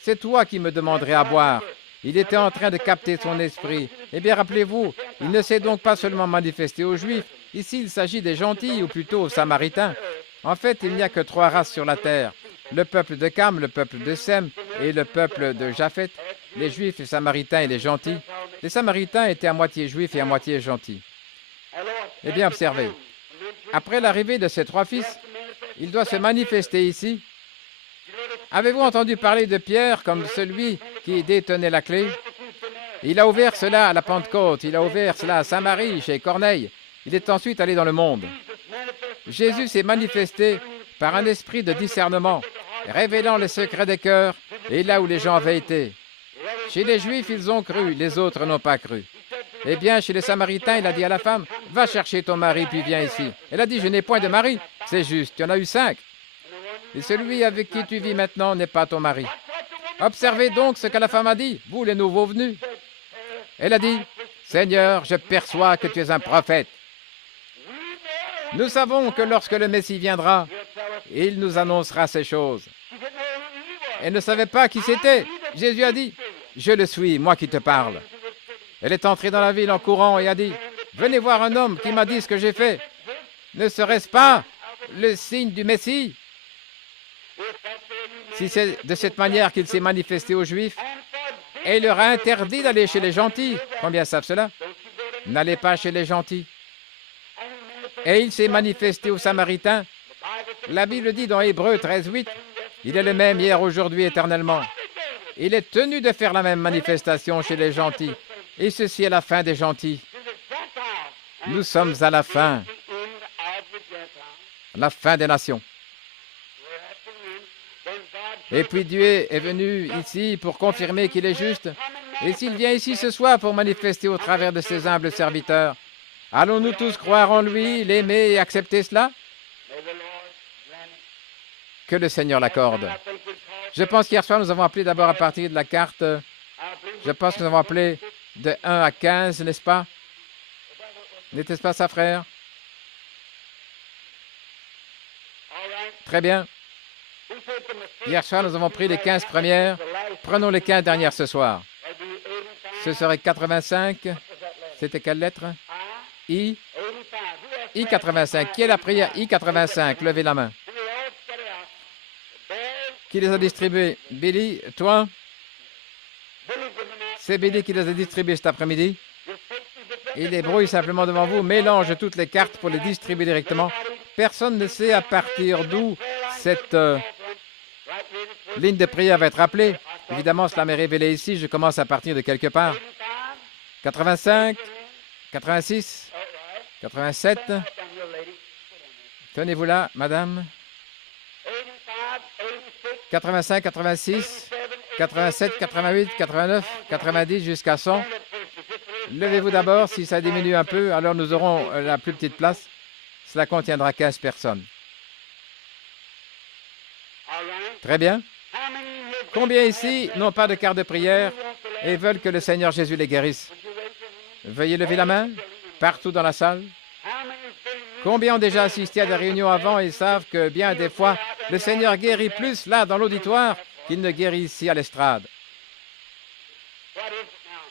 c'est toi qui me demanderais à boire. Il était en train de capter son esprit. Eh bien, rappelez-vous, il ne s'est donc pas seulement manifesté aux Juifs. Ici, il s'agit des gentils, ou plutôt aux Samaritains. En fait, il n'y a que 3 races sur la terre. Le peuple de Cam, le peuple de Sem et le peuple de Japheth. Les Juifs, les Samaritains et les gentils. Les Samaritains étaient à moitié juifs et à moitié gentils. Eh bien, observez. Après l'arrivée de ces 3 fils, il doit se manifester ici. Avez-vous entendu parler de Pierre comme celui qui détenait la clé? Il a ouvert cela à la Pentecôte, il a ouvert cela à Saint-Marie, chez Corneille. Il est ensuite allé dans le monde. Jésus s'est manifesté par un esprit de discernement, révélant les secrets des cœurs et là où les gens avaient été. Chez les Juifs, ils ont cru, les autres n'ont pas cru. Eh bien, chez les Samaritains, il a dit à la femme, « Va chercher ton mari, puis viens ici. » Elle a dit, « Je n'ai point de mari. » C'est juste, tu en as eu 5. Et celui avec qui tu vis maintenant n'est pas ton mari. Observez donc ce que la femme a dit, vous les nouveaux venus. Elle a dit, « Seigneur, je perçois que tu es un prophète. Nous savons que lorsque le Messie viendra, il nous annoncera ces choses. » Elle ne savait pas qui c'était. Jésus a dit, « Je le suis, moi qui te parle. » Elle est entrée dans la ville en courant et a dit, « Venez voir un homme qui m'a dit ce que j'ai fait. Ne serait-ce pas le signe du Messie? » Si c'est de cette manière qu'il s'est manifesté aux Juifs, et il leur a interdit d'aller chez les gentils. Combien savent cela? N'allez pas chez les gentils. Et il s'est manifesté aux Samaritains. La Bible dit dans Hébreux 13:8, il est le même hier, aujourd'hui, éternellement. Il est tenu de faire la même manifestation chez les gentils. Et ceci est la fin des gentils. Nous sommes à la fin des nations. Et puis Dieu est venu ici pour confirmer qu'il est juste. Et s'il vient ici ce soir pour manifester au travers de ses humbles serviteurs, allons-nous tous croire en lui, l'aimer et accepter cela? Que le Seigneur l'accorde. Je pense qu'hier soir, nous avons appelé d'abord à partir de la carte, je pense que nous avons appelé de 1 à 15, n'est-ce pas? N'était-ce pas ça, frère? Très bien. Hier soir, nous avons pris les 15 premières. Prenons les 15 dernières ce soir. Ce serait 85. C'était quelle lettre? I. I85. Qui est la prière? I85. Levez la main. Qui les a distribués? Billy, toi? C'est Billy qui les a distribués cet après-midi. Il les brouille simplement devant vous, mélange toutes les cartes pour les distribuer directement. Personne ne sait à partir d'où cette ligne de prière va être appelée. Évidemment, cela m'est révélé ici. Je commence à partir de quelque part. 85, 86, 87. Tenez-vous là, madame. 85, 86, 87, 88, 89, 90 jusqu'à 100. Levez-vous d'abord. Si ça diminue un peu, alors nous aurons la plus petite place. Cela contiendra 15 personnes. Très bien. Combien ici n'ont pas de carte de prière et veulent que le Seigneur Jésus les guérisse? Veuillez lever la main, partout dans la salle. Combien ont déjà assisté à des réunions avant et savent que bien des fois, le Seigneur guérit plus là dans l'auditoire qu'il ne guérit ici à l'estrade?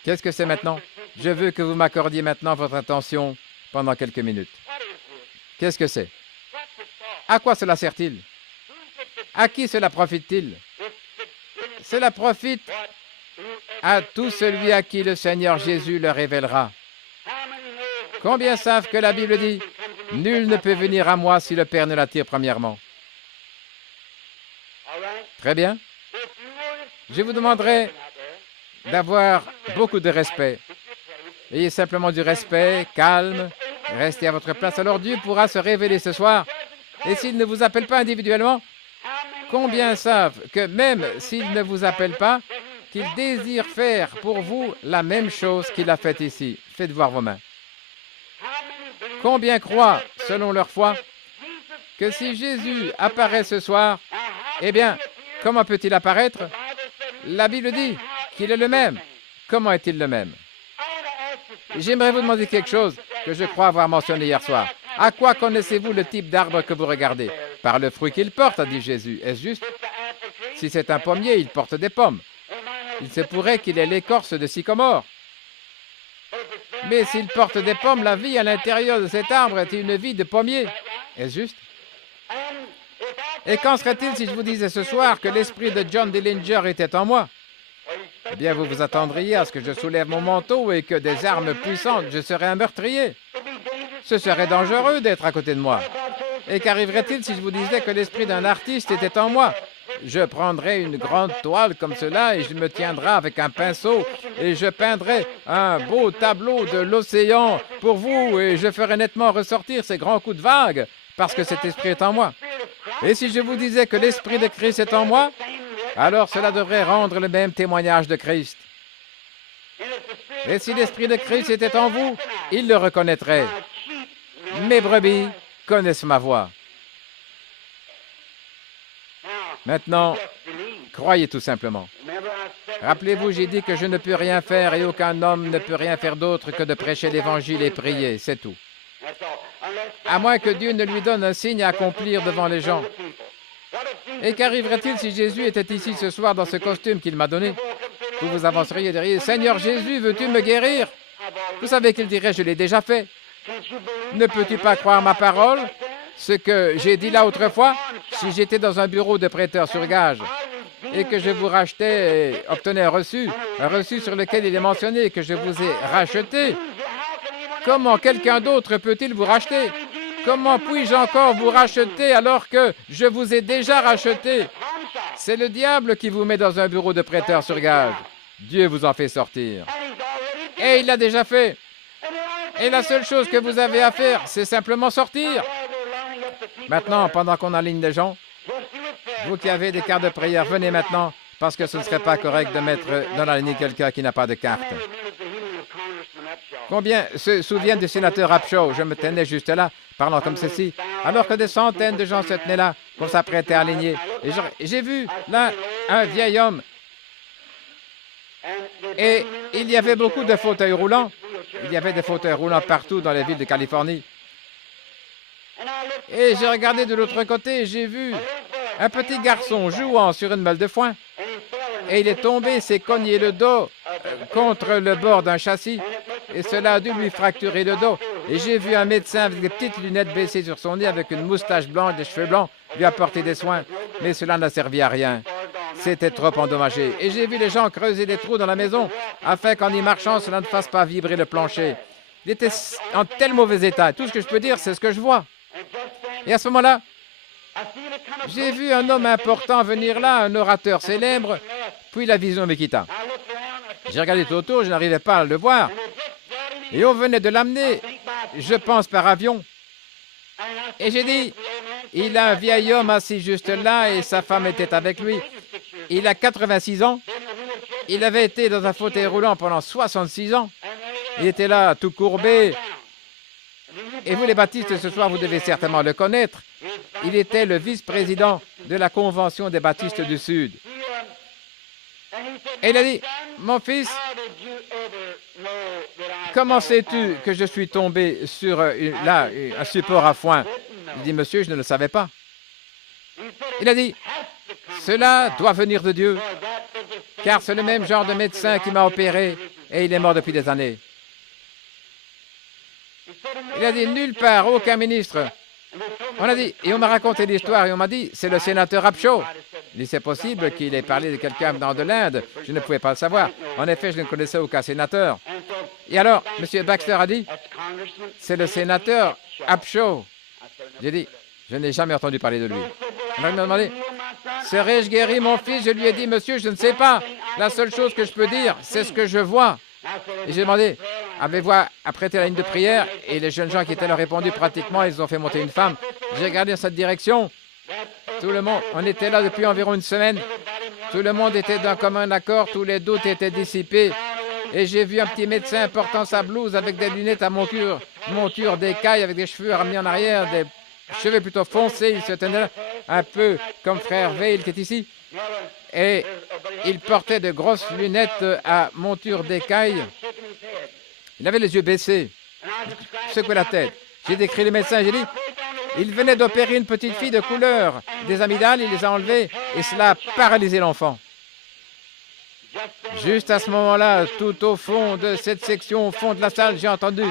Qu'est-ce que c'est maintenant? Je veux que vous m'accordiez maintenant votre attention pendant quelques minutes. Qu'est-ce que c'est? À quoi cela sert-il? À qui cela profite-t-il? Cela profite à tout celui à qui le Seigneur Jésus le révélera. Combien savent que la Bible dit « Nul ne peut venir à moi si le Père ne l'attire premièrement ». Très bien. Je vous demanderai d'avoir beaucoup de respect. Ayez simplement du respect, calme, restez à votre place. Alors Dieu pourra se révéler ce soir. Et s'il ne vous appelle pas individuellement, combien savent que même s'il ne vous appelle pas, qu'il désire faire pour vous la même chose qu'il a faite ici? Faites voir vos mains. Combien croient, selon leur foi, que si Jésus apparaît ce soir, eh bien, comment peut-il apparaître? La Bible dit qu'il est le même. Comment est-il le même? J'aimerais vous demander quelque chose que je crois avoir mentionné hier soir. À quoi connaissez-vous le type d'arbre que vous regardez? Par le fruit qu'il porte, a dit Jésus. Est-ce juste? Si c'est un pommier, il porte des pommes. Il se pourrait qu'il ait l'écorce de sycomore. Mais s'il porte des pommes, la vie à l'intérieur de cet arbre est une vie de pommier. Est-ce juste? Et qu'en serait-il si je vous disais ce soir que l'esprit de John Dillinger était en moi? Eh bien, vous vous attendriez à ce que je soulève mon manteau et que des armes puissantes, je serais un meurtrier. Ce serait dangereux d'être à côté de moi. Et qu'arriverait-il si je vous disais que l'esprit d'un artiste était en moi? Je prendrais une grande toile comme cela et je me tiendrai avec un pinceau et je peindrai un beau tableau de l'océan pour vous et je ferai nettement ressortir ces grands coups de vague parce que cet esprit est en moi. Et si je vous disais que l'esprit de Christ est en moi, alors cela devrait rendre le même témoignage de Christ. Et si l'esprit de Christ était en vous, il le reconnaîtrait. Mes brebis connaissent ma voix. Maintenant, croyez tout simplement. Rappelez-vous, j'ai dit que je ne peux rien faire et aucun homme ne peut rien faire d'autre que de prêcher l'Évangile et prier, c'est tout. À moins que Dieu ne lui donne un signe à accomplir devant les gens. Et qu'arriverait-il si Jésus était ici ce soir dans ce costume qu'il m'a donné? Vous vous avanceriez derrière, « Seigneur Jésus, veux-tu me guérir ?» Vous savez qu'il dirait, « Je l'ai déjà fait. » Ne peux-tu pas croire ma parole? Ce que j'ai dit là autrefois, si j'étais dans un bureau de prêteur sur gage et que je vous rachetais et obtenais un reçu sur lequel il est mentionné que je vous ai racheté, comment quelqu'un d'autre peut-il vous racheter? Comment puis-je encore vous racheter alors que je vous ai déjà racheté? C'est le diable qui vous met dans un bureau de prêteur sur gage. Dieu vous en fait sortir. Et il l'a déjà fait. Et la seule chose que vous avez à faire, c'est simplement sortir. Maintenant, pendant qu'on aligne les gens, vous qui avez des cartes de prière, venez maintenant, parce que ce ne serait pas correct de mettre dans la ligne quelqu'un qui n'a pas de carte. Combien se souviennent du sénateur Upshaw? Je me tenais juste là, parlant comme ceci, alors que des centaines de gens se tenaient là, qu'on s'apprêtait à aligner. Et j'ai vu là un vieil homme. Et il y avait beaucoup de fauteuils roulants. Il y avait des fauteuils roulants partout dans les villes de Californie. Et j'ai regardé de l'autre côté et j'ai vu un petit garçon jouant sur une meule de foin. Et il est tombé, s'est cogné le dos contre le bord d'un châssis. Et cela a dû lui fracturer le dos. Et j'ai vu un médecin avec des petites lunettes baissées sur son nez, avec une moustache blanche, des cheveux blancs, lui apporter des soins. Mais cela n'a servi à rien. C'était trop endommagé. Et j'ai vu les gens creuser des trous dans la maison, afin qu'en y marchant, cela ne fasse pas vibrer le plancher. Il était en tel mauvais état. Tout ce que je peux dire, c'est ce que je vois. Et à ce moment-là, j'ai vu un homme important venir là, un orateur célèbre, puis la vision me quitta. J'ai regardé tout autour, je n'arrivais pas à le voir. Et on venait de l'amener, je pense, par avion. Et j'ai dit, il a un vieil homme assis juste là et sa femme était avec lui. Il a 86 ans. Il avait été dans un fauteuil roulant pendant 66 ans. Il était là, tout courbé. Et vous, les baptistes, ce soir, vous devez certainement le connaître. Il était le vice-président de la Convention des baptistes du Sud. Et il a dit, mon fils, comment sais-tu que je suis tombé sur un support à foin? Il dit, monsieur, je ne le savais pas. Il a dit, cela doit venir de Dieu, car c'est le même genre de médecin qui m'a opéré et il est mort depuis des années. Il a dit, nulle part, aucun ministre On a dit, et on m'a raconté l'histoire, et on m'a dit, c'est le sénateur Upshaw. Il dit, c'est possible qu'il ait parlé de quelqu'un venant de l'Inde. Je ne pouvais pas le savoir. En effet, je ne connaissais aucun sénateur. Et alors, M. Baxter a dit, c'est le sénateur Upshaw. J'ai dit, je n'ai jamais entendu parler de lui. Alors il m'a demandé, serais-je guéri, mon fils? Je lui ai dit, monsieur, je ne sais pas. La seule chose que je peux dire, c'est ce que je vois. Et j'ai demandé, avez-vous apprêté la ligne de prière? Et les jeunes gens qui étaient là ont répondu pratiquement, ils ont fait monter une femme. J'ai regardé dans cette direction. Tout le monde, on était là depuis environ une semaine. Tout le monde était d'un commun accord, tous les doutes étaient dissipés. Et j'ai vu un petit médecin portant sa blouse avec des lunettes à monture d'écaille, avec des cheveux ramenés en arrière, des cheveux plutôt foncés. Il se tenait là, un peu comme frère Veil qui est ici. Et il portait de grosses lunettes à monture d'écaille. Il avait les yeux baissés, secouait la tête. J'ai décrit le médecin, j'ai dit, il venait d'opérer une petite fille de couleur. Des amygdales, il les a enlevées et cela a paralysé l'enfant. Juste à ce moment-là, tout au fond de cette section, au fond de la salle, j'ai entendu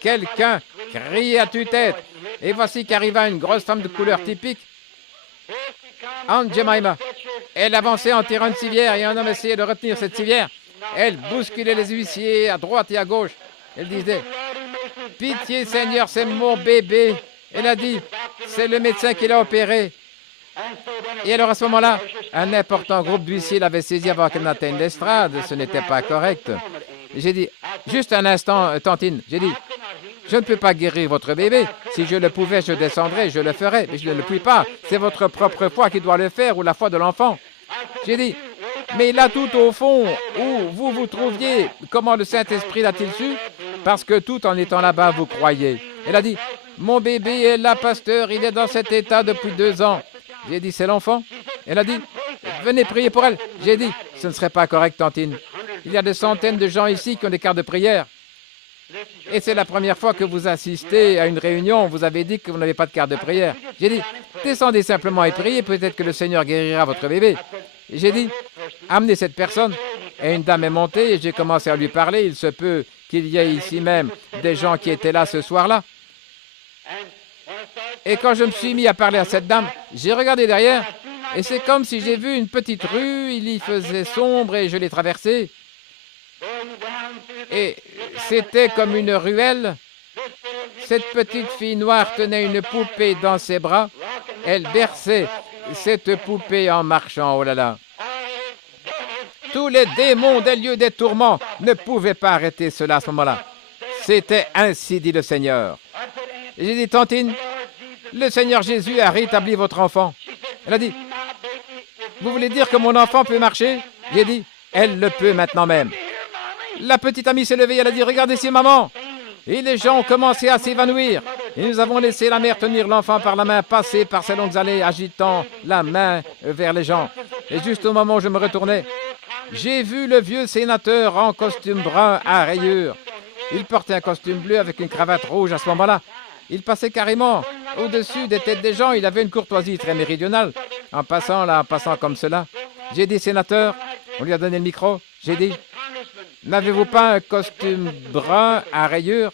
quelqu'un crier à tue-tête. Et voici qu'arriva une grosse femme de couleur typique, Aunt Jemima. Elle avançait en tirant une civière et un homme essayait de retenir cette civière. Elle bousculait les huissiers à droite et à gauche. Elle disait, « Pitié, Seigneur, c'est mon bébé. » Elle a dit, « C'est le médecin qui l'a opéré. » Et alors à ce moment-là, un important groupe d'huissiers l'avait saisi avant qu'elle n'atteigne l'estrade. Ce n'était pas correct. J'ai dit, juste un instant, Tantine, j'ai dit, je ne peux pas guérir votre bébé. Si je le pouvais, je descendrais, je le ferais, mais je ne le puis pas. C'est votre propre foi qui doit le faire ou la foi de l'enfant. J'ai dit, mais là tout au fond, où vous vous trouviez, comment le Saint-Esprit l'a-t-il su? Parce que tout en étant là-bas, vous croyez. Elle a dit, mon bébé est là, pasteur, il est dans cet état depuis 2 ans. J'ai dit, c'est l'enfant? Elle a dit, venez prier pour elle. J'ai dit, ce ne serait pas correct, Tantine. Il y a des centaines de gens ici qui ont des cartes de prière. Et c'est la première fois que vous assistez à une réunion, vous avez dit que vous n'avez pas de carte de prière. J'ai dit, descendez simplement et priez, peut-être que le Seigneur guérira votre bébé. Et j'ai dit, amenez cette personne. Et une dame est montée et j'ai commencé à lui parler. Il se peut qu'il y ait ici même des gens qui étaient là ce soir-là. Et quand je me suis mis à parler à cette dame, j'ai regardé derrière et c'est comme si j'ai vu une petite rue, il y faisait sombre et je l'ai traversée. Et c'était comme une ruelle. Cette petite fille noire tenait une poupée dans ses bras. Elle berçait cette poupée en marchant. Oh là là! Tous les démons des lieux des tourments ne pouvaient pas arrêter cela à ce moment-là. C'était ainsi dit le Seigneur. Et j'ai dit, Tantine, le Seigneur Jésus a rétabli votre enfant. Elle a dit, vous voulez dire que mon enfant peut marcher? J'ai dit, elle le peut maintenant même. La petite amie s'est levée, elle a dit, regardez ici, maman. Et les gens ont commencé à s'évanouir. Et nous avons laissé la mère tenir l'enfant par la main, passer par ces longues allées, agitant la main vers les gens. Et juste au moment où je me retournais, j'ai vu le vieux sénateur en costume brun à rayures. Il portait un costume bleu avec une cravate rouge à ce moment-là. Il passait carrément au-dessus des têtes des gens. Il avait une courtoisie très méridionale. En passant comme cela. J'ai dit, sénateur, on lui a donné le micro. J'ai dit, n'avez-vous pas un costume brun à rayures?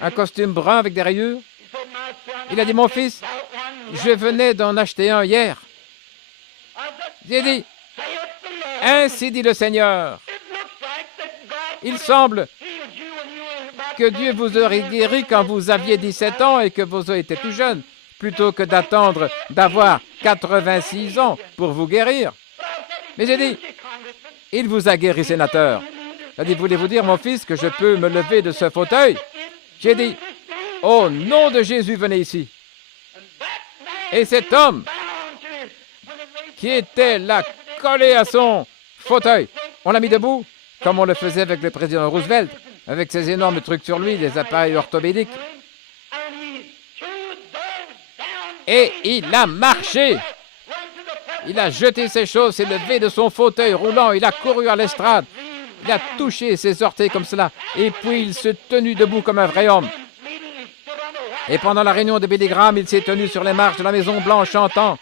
Un costume brun avec des rayures? Il a dit, mon fils, je venais d'en acheter un hier. J'ai dit, ainsi dit le Seigneur. Il semble que Dieu vous aurait guéri quand vous aviez 17 ans et que vous étiez tout jeune, plutôt que d'attendre d'avoir 86 ans pour vous guérir. Mais j'ai dit, il vous a guéri, sénateur. J'ai dit, voulez-vous dire, mon fils, que je peux me lever de ce fauteuil? J'ai dit, au nom de Jésus, venez ici. Et cet homme qui était là, collé à son fauteuil, on l'a mis debout, comme on le faisait avec le président Roosevelt, avec ses énormes trucs sur lui, des appareils orthopédiques. Et il a marché. Il a jeté ses choses, s'est levé de son fauteuil roulant, il a couru à l'estrade. Il a touché ses orteils comme cela, et puis il s'est tenu debout comme un vrai homme. Et pendant la réunion de Billy Graham, il s'est tenu sur les marches de la Maison Blanche chantant,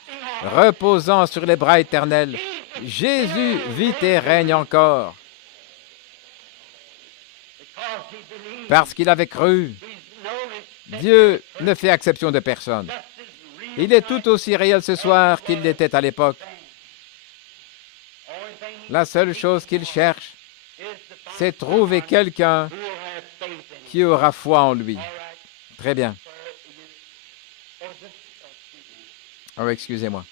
reposant sur les bras éternels. Jésus vit et règne encore. parce qu'il avait cru. Dieu ne fait exception de personne. Il est tout aussi réel ce soir qu'il l'était à l'époque. La seule chose qu'il cherche, c'est trouver quelqu'un qui aura foi en lui. Très bien. Oh, excusez-moi.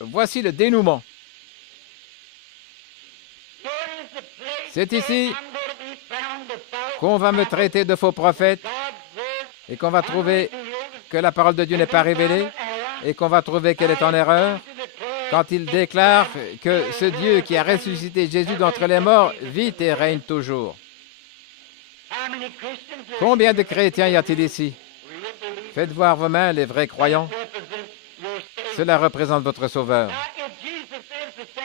Voici le dénouement. C'est ici qu'on va me traiter de faux prophète et qu'on va trouver que la parole de Dieu n'est pas révélée et qu'on va trouver qu'elle est en erreur quand il déclare que ce Dieu qui a ressuscité Jésus d'entre les morts vit et règne toujours. Combien de chrétiens y a-t-il ici? Faites voir vos mains, les vrais croyants. Cela représente votre Sauveur.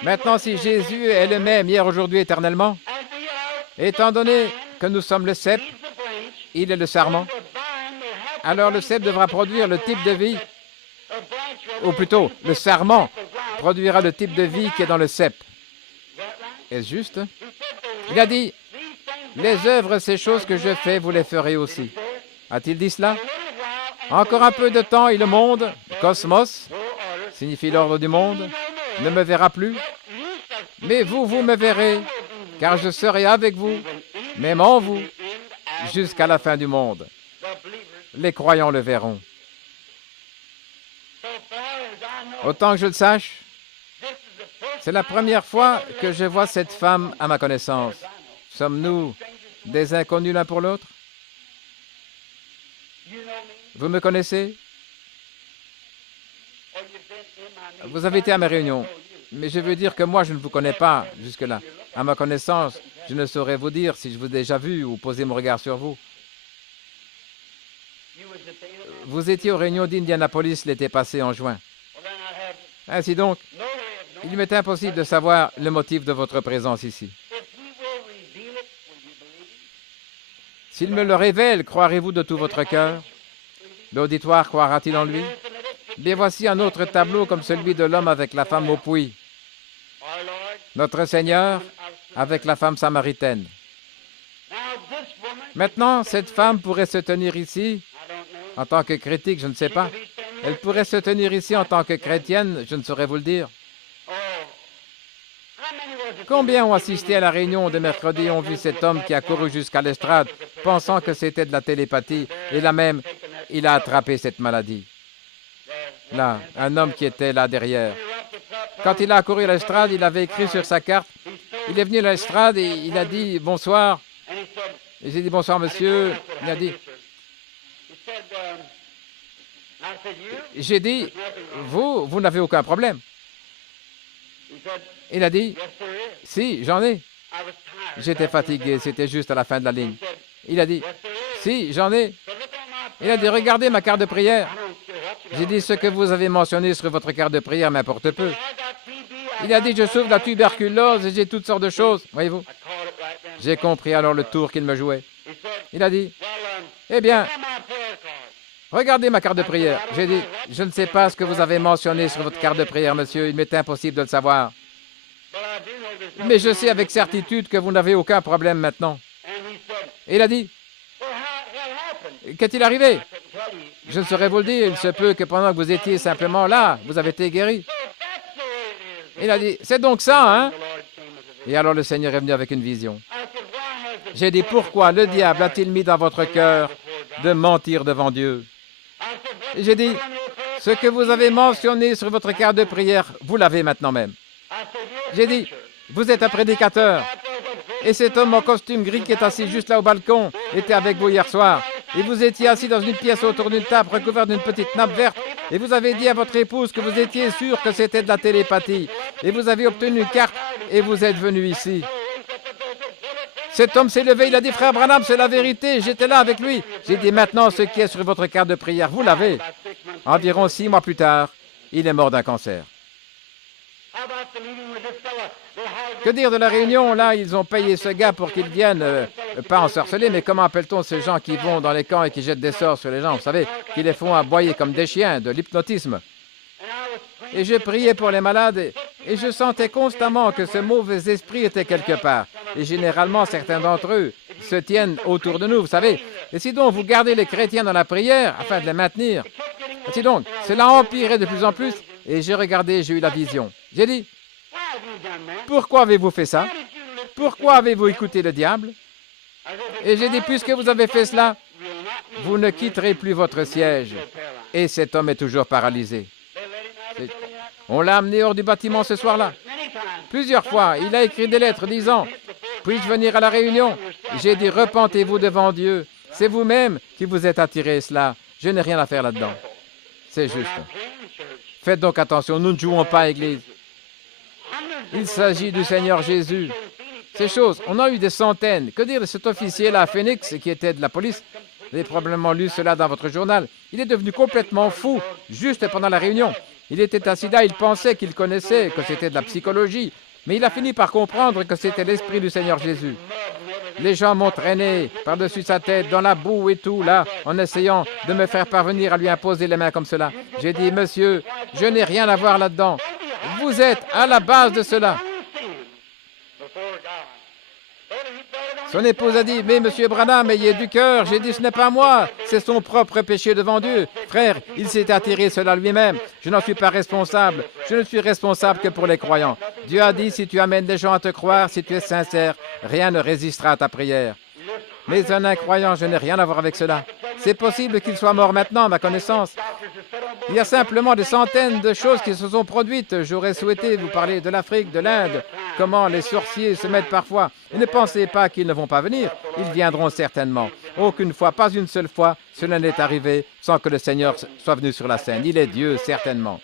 Maintenant, si Jésus est le même hier, aujourd'hui, éternellement, étant donné que nous sommes le cep, il est le sarment, alors le cep devra produire le type de vie, ou plutôt, le sarment produira le type de vie qui est dans le cep. Est-ce juste? Il a dit, les œuvres, ces choses que je fais, vous les ferez aussi. A-t-il dit cela? Encore un peu de temps et le monde, cosmos, signifie l'ordre du monde, ne me verra plus. Mais vous, vous me verrez, car je serai avec vous, même en vous, jusqu'à la fin du monde. Les croyants le verront. Autant que je le sache, c'est la première fois que je vois cette femme à ma connaissance. Sommes-nous des inconnus l'un pour l'autre? Vous me connaissez? Vous avez été à mes réunions, mais je veux dire que moi, je ne vous connais pas jusque-là. À ma connaissance, je ne saurais vous dire si je vous ai déjà vu ou posé mon regard sur vous. Vous étiez aux réunions d'Indianapolis l'été passé en juin. Ainsi donc, il m'est impossible de savoir le motif de votre présence ici. S'il me le révèle, croirez-vous de tout votre cœur? L'auditoire croira-t-il en lui? Bien, voici un autre tableau comme celui de l'homme avec la femme au puits. Notre Seigneur avec la femme samaritaine. Maintenant, cette femme pourrait se tenir ici en tant que critique, je ne sais pas. Elle pourrait se tenir ici en tant que chrétienne, je ne saurais vous le dire. Combien ont assisté à la réunion de mercredi et ont vu cet homme qui a couru jusqu'à l'estrade, pensant que c'était de la télépathie, et là même, il a attrapé cette maladie. Là, un homme qui était là derrière. Quand il a accouru à l'estrade, il avait écrit sur sa carte. Il est venu à l'estrade et il a dit « Bonsoir ». Et j'ai dit « Bonsoir, monsieur ». Il a dit « J'ai dit, vous n'avez aucun problème ». Il a dit « Si, j'en ai ». J'étais fatigué, c'était juste à la fin de la ligne. Il a dit « Si, j'en ai ». Il a dit « Regardez ma carte de prière ». J'ai dit « Ce que vous avez mentionné sur votre carte de prière m'importe peu ». Il a dit « Je souffre de la tuberculose et j'ai toutes sortes de choses, voyez-vous ». J'ai compris alors le tour qu'il me jouait. Il a dit « Eh bien, regardez ma carte de prière ». J'ai dit « Je ne sais pas ce que vous avez mentionné sur votre carte de prière, monsieur, il m'est impossible de le savoir. Mais je sais avec certitude que vous n'avez aucun problème maintenant. » Et il a dit « Qu'est-il arrivé? Je ne saurais vous le dire, il se peut que pendant que vous étiez simplement là, vous avez été guéri. » Il a dit « C'est donc ça, hein? » Et alors le Seigneur est venu avec une vision. J'ai dit « Pourquoi le diable a-t-il mis dans votre cœur de mentir devant Dieu? » Et j'ai dit « Ce que vous avez mentionné sur votre carte de prière, vous l'avez maintenant même. » J'ai dit « Vous êtes un prédicateur. Et cet homme en costume gris qui est assis juste là au balcon était avec vous hier soir. Et vous étiez assis dans une pièce autour d'une table recouverte d'une petite nappe verte. Et vous avez dit à votre épouse que vous étiez sûr que c'était de la télépathie. Et vous avez obtenu une carte et vous êtes venu ici. Cet homme s'est levé, il a dit, frère Branham, c'est la vérité, j'étais là avec lui. J'ai dit, maintenant, ce qui est sur votre carte de prière, vous l'avez. Environ 6 mois plus tard, il est mort d'un cancer. Que dire de la réunion? Là, ils ont payé ce gars pour qu'il vienne, pas ensorceler, mais comment appelle-t-on ces gens qui vont dans les camps et qui jettent des sorts sur les gens? Vous savez, qui les font aboyer comme des chiens, de l'hypnotisme. Et j'ai prié pour les malades Et je sentais constamment que ce mauvais esprit était quelque part. Et généralement, certains d'entre eux se tiennent autour de nous, vous savez. Et si donc vous gardez les chrétiens dans la prière afin de les maintenir, si donc cela empirait de plus en plus, et j'ai regardé, j'ai eu la vision. J'ai dit, pourquoi avez-vous fait ça? Pourquoi avez-vous écouté le diable? Et j'ai dit, puisque vous avez fait cela, vous ne quitterez plus votre siège. Et cet homme est toujours paralysé. On l'a amené hors du bâtiment ce soir-là. Plusieurs fois, il a écrit des lettres disant, puis-je venir à la réunion? J'ai dit, repentez-vous devant Dieu. C'est vous-même qui vous êtes attiré cela. Je n'ai rien à faire là-dedans. C'est juste. Faites donc attention, nous ne jouons pas à l'église. Il s'agit du Seigneur Jésus. Ces choses, on a eu des centaines. Que dire de cet officier-là à Phoenix qui était de la police? Vous avez probablement lu cela dans votre journal. Il est devenu complètement fou, juste pendant la réunion. Il était assis là, il pensait qu'il connaissait, que c'était de la psychologie, mais il a fini par comprendre que c'était l'Esprit du Seigneur Jésus. Les gens m'ont traîné par-dessus sa tête, dans la boue et tout, là, en essayant de me faire parvenir à lui imposer les mains comme cela. J'ai dit, monsieur, je n'ai rien à voir là-dedans. Vous êtes à la base de cela. Son épouse a dit, mais monsieur Branham, ayez du cœur. J'ai dit, ce n'est pas moi, c'est son propre péché devant Dieu. Frère, il s'est attiré cela lui-même. Je n'en suis pas responsable. Je ne suis responsable que pour les croyants. Dieu a dit, si tu amènes des gens à te croire, si tu es sincère, rien ne résistera à ta prière. Mais un incroyant, je n'ai rien à voir avec cela. C'est possible qu'il soit mort maintenant, à ma connaissance. Il y a simplement des centaines de choses qui se sont produites. J'aurais souhaité vous parler de l'Afrique, de l'Inde, comment les sorciers se mettent parfois. Et ne pensez pas qu'ils ne vont pas venir. Ils viendront certainement. Aucune fois, pas une seule fois, cela n'est arrivé sans que le Seigneur soit venu sur la scène. Il est Dieu, certainement.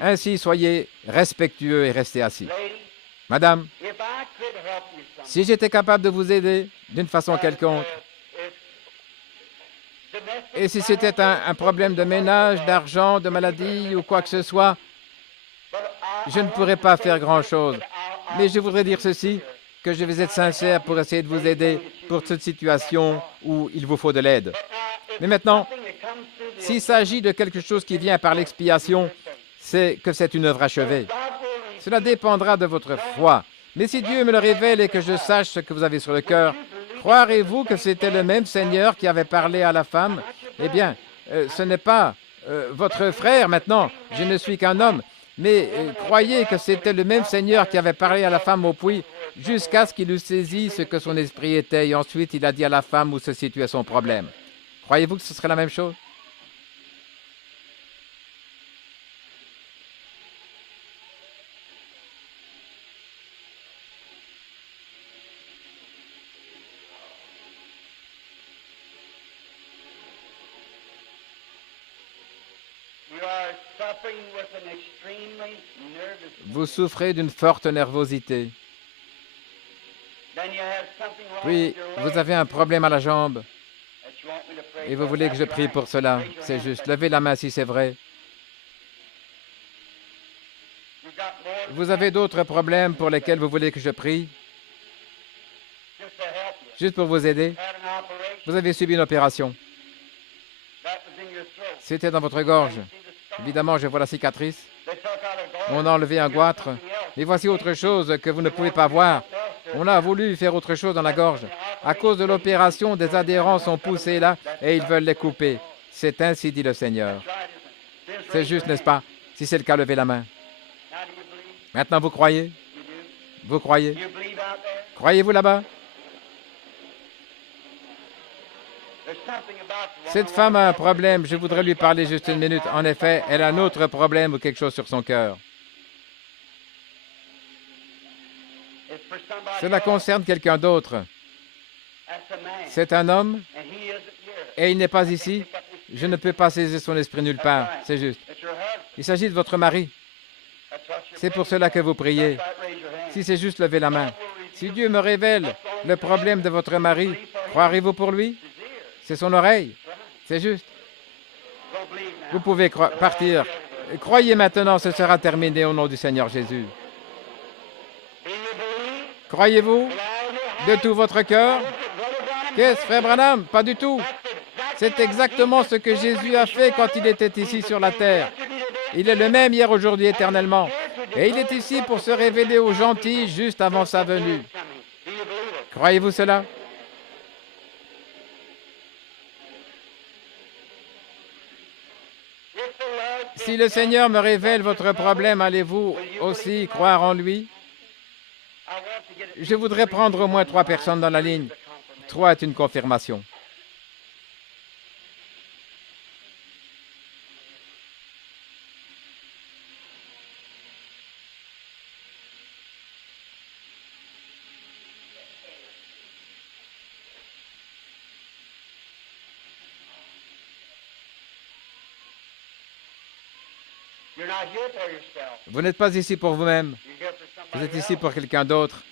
Ainsi, soyez respectueux et restez assis. Madame, si j'étais capable de vous aider d'une façon quelconque, et si c'était un problème de ménage, d'argent, de maladie ou quoi que ce soit, je ne pourrais pas faire grand-chose. Mais je voudrais dire ceci, que je vais être sincère pour essayer de vous aider pour cette situation où il vous faut de l'aide. Mais maintenant, s'il s'agit de quelque chose qui vient par l'expiation, c'est que c'est une œuvre achevée. Cela dépendra de votre foi. Mais si Dieu me le révèle et que je sache ce que vous avez sur le cœur, croirez-vous que c'était le même Seigneur qui avait parlé à la femme? Eh bien, ce n'est pas votre frère maintenant, je ne suis qu'un homme, mais croyez que c'était le même Seigneur qui avait parlé à la femme au puits jusqu'à ce qu'il eût saisi ce que son esprit était et ensuite il a dit à la femme où se situait son problème. Croyez-vous que ce serait la même chose? Vous souffrez d'une forte nervosité. Puis, vous avez un problème à la jambe et vous voulez que je prie pour cela. C'est juste. Levez la main si c'est vrai. Vous avez d'autres problèmes pour lesquels vous voulez que je prie? Juste pour vous aider. Vous avez subi une opération. C'était dans votre gorge. Évidemment, je vois la cicatrice. On a enlevé un goitre. Et voici autre chose que vous ne pouvez pas voir. On a voulu faire autre chose dans la gorge. À cause de l'opération, des adhérents sont poussés là et ils veulent les couper. C'est ainsi dit le Seigneur. C'est juste, n'est-ce pas? Si c'est le cas, levez la main. Maintenant, vous croyez? Vous croyez? Croyez-vous là-bas? Cette femme a un problème. Je voudrais lui parler juste une minute. En effet, elle a un autre problème ou quelque chose sur son cœur. Cela concerne quelqu'un d'autre. C'est un homme et il n'est pas ici. Je ne peux pas saisir son esprit nulle part. C'est juste. Il s'agit de votre mari. C'est pour cela que vous priez. Si c'est juste, levez la main. Si Dieu me révèle le problème de votre mari, croirez-vous pour lui? C'est son oreille. C'est juste. Vous pouvez partir. Croyez maintenant, ce sera terminé au nom du Seigneur Jésus. Croyez-vous de tout votre cœur? Qu'est-ce, frère Branham? Pas du tout. C'est exactement ce que Jésus a fait quand il était ici sur la terre. Il est le même hier, aujourd'hui, éternellement. Et il est ici pour se révéler aux gentils juste avant sa venue. Croyez-vous cela? Si le Seigneur me révèle votre problème, allez-vous aussi croire en lui? Je voudrais prendre au moins 3 personnes dans la ligne. 3 est une confirmation. Vous n'êtes pas ici pour vous-même. Vous êtes ici pour quelqu'un d'autre.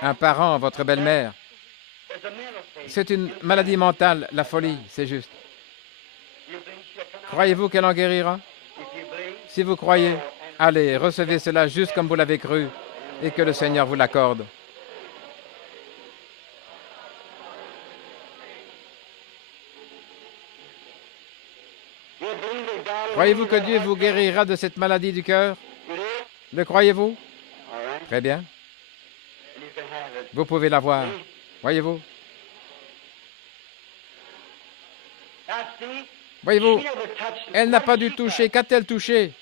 Un parent, votre belle-mère. C'est une maladie mentale, la folie, c'est juste. Croyez-vous qu'elle en guérira? Si vous croyez, allez, recevez cela juste comme vous l'avez cru, et que le Seigneur vous l'accorde. Croyez-vous que Dieu vous guérira de cette maladie du cœur? Le croyez-vous? Très bien. Vous pouvez l'avoir. Voyez-vous? Voyez-vous, elle n'a pas dû toucher. Qu'a-t-elle touché?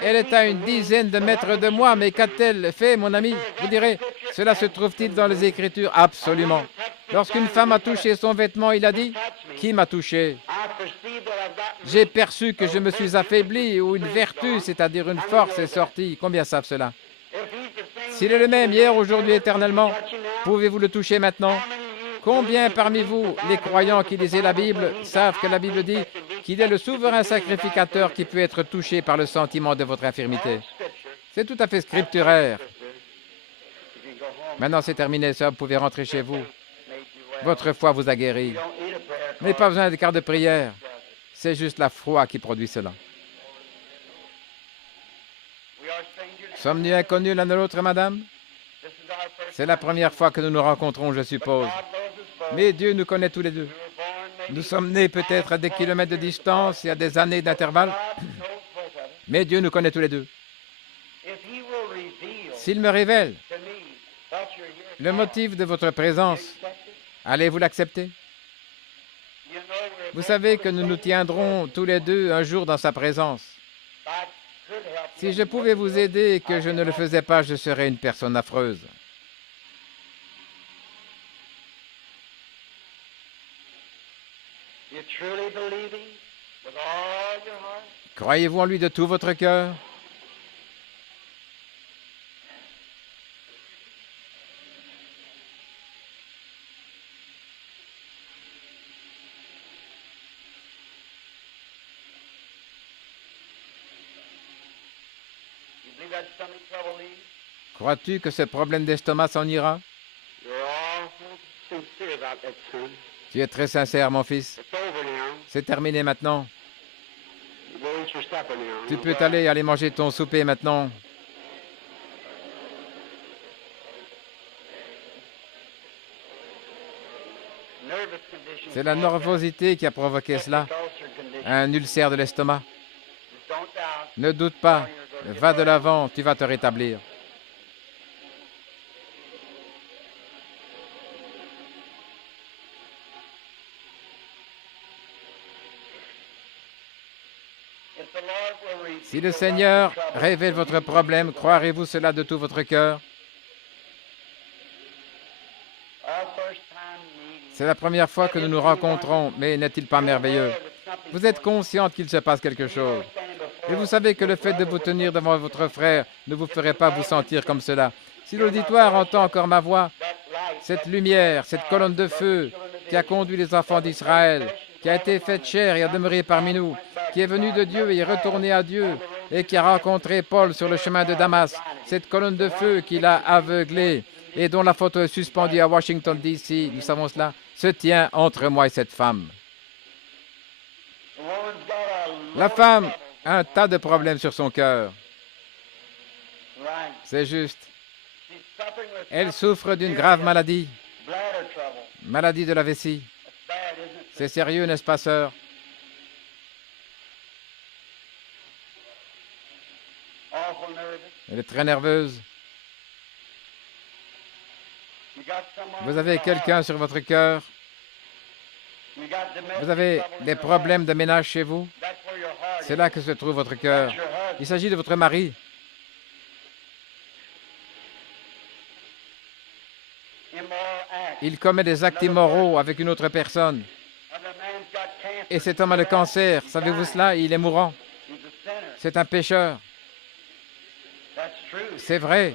Elle est à une dizaine de mètres de moi, mais qu'a-t-elle fait, mon ami? Vous direz, cela se trouve-t-il dans les Écritures? Absolument. Lorsqu'une femme a touché son vêtement, il a dit, qui m'a touché? J'ai perçu que je me suis affaibli, ou une vertu, c'est-à-dire une force, est sortie. Combien savent cela? S'il est le même hier, aujourd'hui, éternellement, pouvez-vous le toucher maintenant? Combien parmi vous, les croyants qui lisaient la Bible, savent que la Bible dit qu'il est le souverain sacrificateur qui peut être touché par le sentiment de votre infirmité? C'est tout à fait scripturaire. Maintenant, c'est terminé, ça, vous pouvez rentrer chez vous. Votre foi vous a guéri. Vous n'avez pas besoin de carte de prière. C'est juste la foi qui produit cela. Sommes-nous inconnus l'un de l'autre, madame? C'est la première fois que nous nous rencontrons, je suppose. Mais Dieu nous connaît tous les deux. Nous sommes nés peut-être à des kilomètres de distance et à des années d'intervalle, mais Dieu nous connaît tous les deux. S'il me révèle le motif de votre présence, allez-vous l'accepter? Vous savez que nous nous tiendrons tous les deux un jour dans sa présence. Si je pouvais vous aider et que je ne le faisais pas, je serais une personne affreuse. Croyez-vous en lui de tout votre cœur? Crois-tu que ce problème d'estomac s'en ira? Tu es très sincère, mon fils. C'est terminé maintenant. Tu peux aller manger ton souper maintenant. C'est la nervosité qui a provoqué cela. Un ulcère de l'estomac. Ne doute pas. Va de l'avant, tu vas te rétablir. Si le Seigneur révèle votre problème, croirez-vous cela de tout votre cœur? C'est la première fois que nous nous rencontrons, mais n'est-il pas merveilleux? Vous êtes consciente qu'il se passe quelque chose. Et vous savez que le fait de vous tenir devant votre frère ne vous ferait pas vous sentir comme cela. Si l'auditoire entend encore ma voix, cette lumière, cette colonne de feu qui a conduit les enfants d'Israël, qui a été faite chair et a demeuré parmi nous, qui est venue de Dieu et est retournée à Dieu, et qui a rencontré Paul sur le chemin de Damas, cette colonne de feu qui l'a aveuglé et dont la photo est suspendue à Washington, D.C., nous savons cela, se tient entre moi et cette femme. La femme a un tas de problèmes sur son cœur. C'est juste. Elle souffre d'une grave maladie, maladie de la vessie. C'est sérieux, n'est-ce pas, sœur? Elle est très nerveuse. Vous avez quelqu'un sur votre cœur. Vous avez des problèmes de ménage chez vous. C'est là que se trouve votre cœur. Il s'agit de votre mari. Il commet des actes immoraux avec une autre personne. Et cet homme a le cancer. Savez-vous cela? Il est mourant. C'est un pécheur. C'est vrai.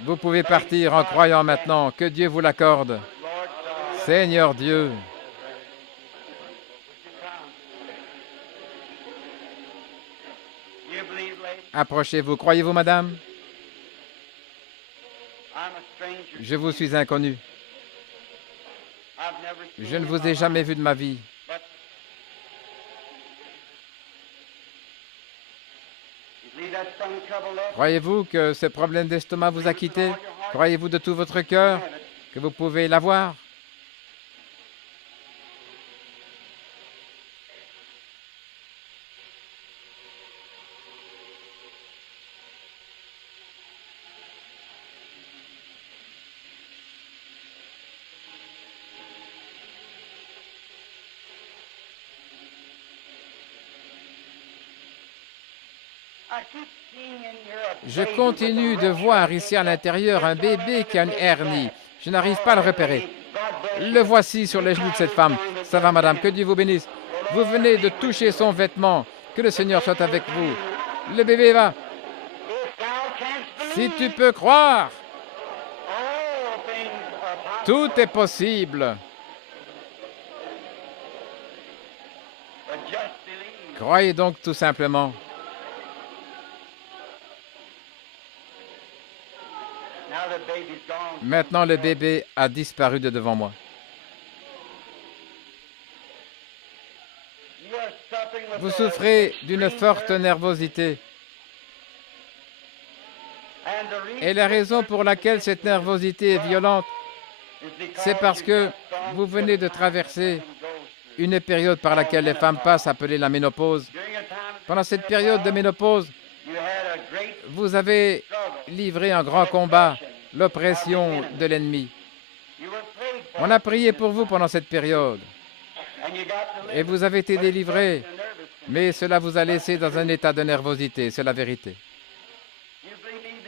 Vous pouvez partir en croyant maintenant. Que Dieu vous l'accorde. Seigneur Dieu. Approchez-vous. Croyez-vous, madame? Je vous suis inconnu. Je ne vous ai jamais vu de ma vie. Croyez-vous que ce problème d'estomac vous a quitté? Croyez-vous de tout votre cœur que vous pouvez l'avoir? Je continue de voir ici à l'intérieur un bébé qui a une hernie. Je n'arrive pas à le repérer. Le voici sur les genoux de cette femme. Ça va, madame, que Dieu vous bénisse. Vous venez de toucher son vêtement. Que le Seigneur soit avec vous. Le bébé va. Si tu peux croire, tout est possible. Croyez donc tout simplement. Maintenant, le bébé a disparu de devant moi. Vous souffrez d'une forte nervosité. Et la raison pour laquelle cette nervosité est violente, c'est parce que vous venez de traverser une période par laquelle les femmes passent, appelée la ménopause. Pendant cette période de ménopause, vous avez livré un grand combat, l'oppression de l'ennemi. On a prié pour vous pendant cette période et vous avez été délivré, mais cela vous a laissé dans un état de nervosité, c'est la vérité.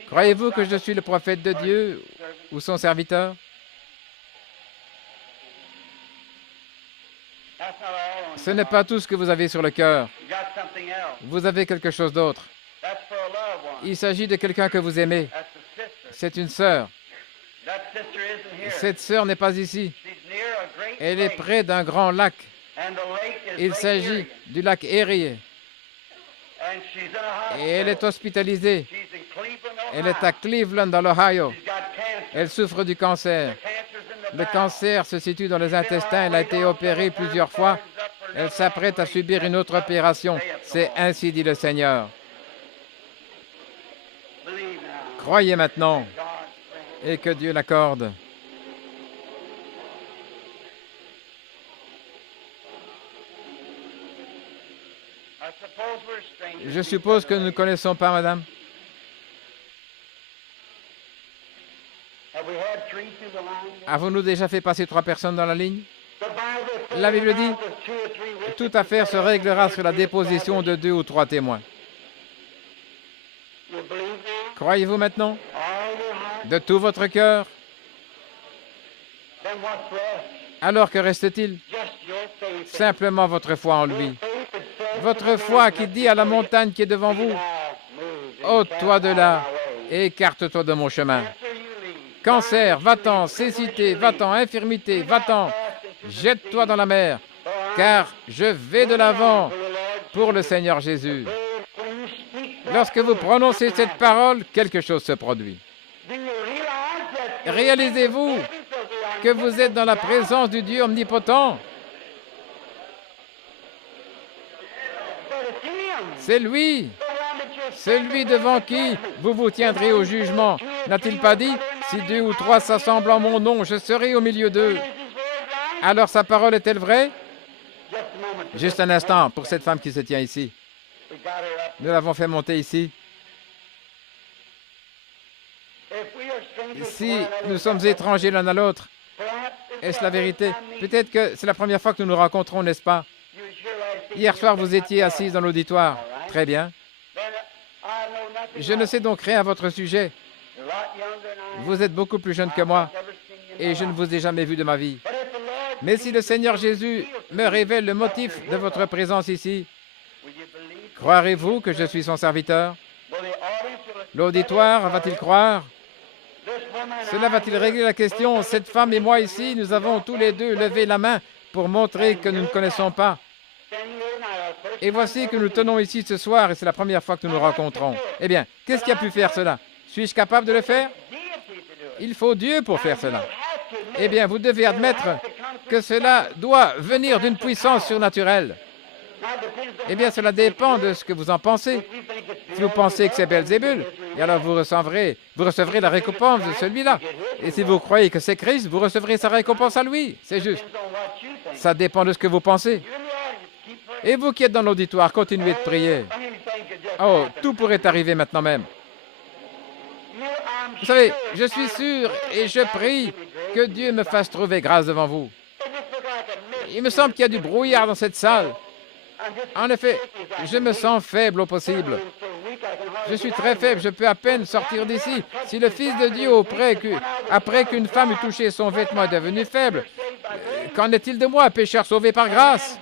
Croyez-vous que je suis le prophète de Dieu ou son serviteur? Ce n'est pas tout ce que vous avez sur le cœur. Vous avez quelque chose d'autre. Il s'agit de quelqu'un que vous aimez. C'est une sœur. Cette sœur n'est pas ici. Elle est près d'un grand lac. Il s'agit du lac Erie. Et elle est hospitalisée. Elle est à Cleveland, dans l'Ohio. Elle souffre du cancer. Le cancer se situe dans les intestins. Elle a été opérée plusieurs fois. Elle s'apprête à subir une autre opération. C'est ainsi dit le Seigneur. Croyez maintenant et que Dieu l'accorde. Je suppose que nous ne connaissons pas, madame. Avons-nous déjà fait passer 3 personnes dans la ligne? La Bible dit, toute affaire se réglera sur la déposition de 2 ou 3 témoins. Croyez-vous maintenant? De tout votre cœur? Alors que reste-t-il? Simplement votre foi en lui. Votre foi qui dit à la montagne qui est devant vous, ôte-toi de là et écarte-toi de mon chemin. Cancer, va-t'en, cécité, va-t'en, infirmité, va-t'en, jette-toi dans la mer, car je vais de l'avant pour le Seigneur Jésus. Lorsque vous prononcez cette parole, quelque chose se produit. Réalisez-vous que vous êtes dans la présence du Dieu omnipotent? C'est lui, celui devant qui vous vous tiendrez au jugement. N'a-t-il pas dit, si 2 ou 3 s'assemblent en mon nom, je serai au milieu d'eux? Alors sa parole est-elle vraie? Juste un instant pour cette femme qui se tient ici. Nous l'avons fait monter ici. Si nous sommes étrangers l'un à l'autre, est-ce la vérité? Peut-être que c'est la première fois que nous nous rencontrons, n'est-ce pas? Hier soir, vous étiez assise dans l'auditoire. Très bien. Je ne sais donc rien à votre sujet. Vous êtes beaucoup plus jeune que moi et je ne vous ai jamais vu de ma vie. Mais si le Seigneur Jésus me révèle le motif de votre présence ici, croirez-vous que je suis son serviteur? L'auditoire va-t-il croire? Cela va-t-il régler la question? Cette femme et moi ici, nous avons tous les deux levé la main pour montrer que nous ne connaissons pas. Et voici que nous tenons ici ce soir et c'est la première fois que nous nous rencontrons. Eh bien, qu'est-ce qui a pu faire cela? Suis-je capable de le faire? Il faut Dieu pour faire cela. Eh bien, vous devez admettre que cela doit venir d'une puissance surnaturelle. Eh bien, cela dépend de ce que vous en pensez. Si vous pensez que c'est Belzébul, et alors vous recevrez la récompense de celui-là. Et si vous croyez que c'est Christ, vous recevrez sa récompense à lui. C'est juste. Ça dépend de ce que vous pensez. Et vous qui êtes dans l'auditoire, continuez de prier. Oh, tout pourrait arriver maintenant même. Vous savez, je suis sûr et je prie que Dieu me fasse trouver grâce devant vous. Il me semble qu'il y a du brouillard dans cette salle. En effet, je me sens faible au possible. Je suis très faible, je peux à peine sortir d'ici. Si le Fils de Dieu, après qu'une femme eut touché son vêtement, est devenu faible, qu'en est-il de moi, pécheur sauvé par grâce?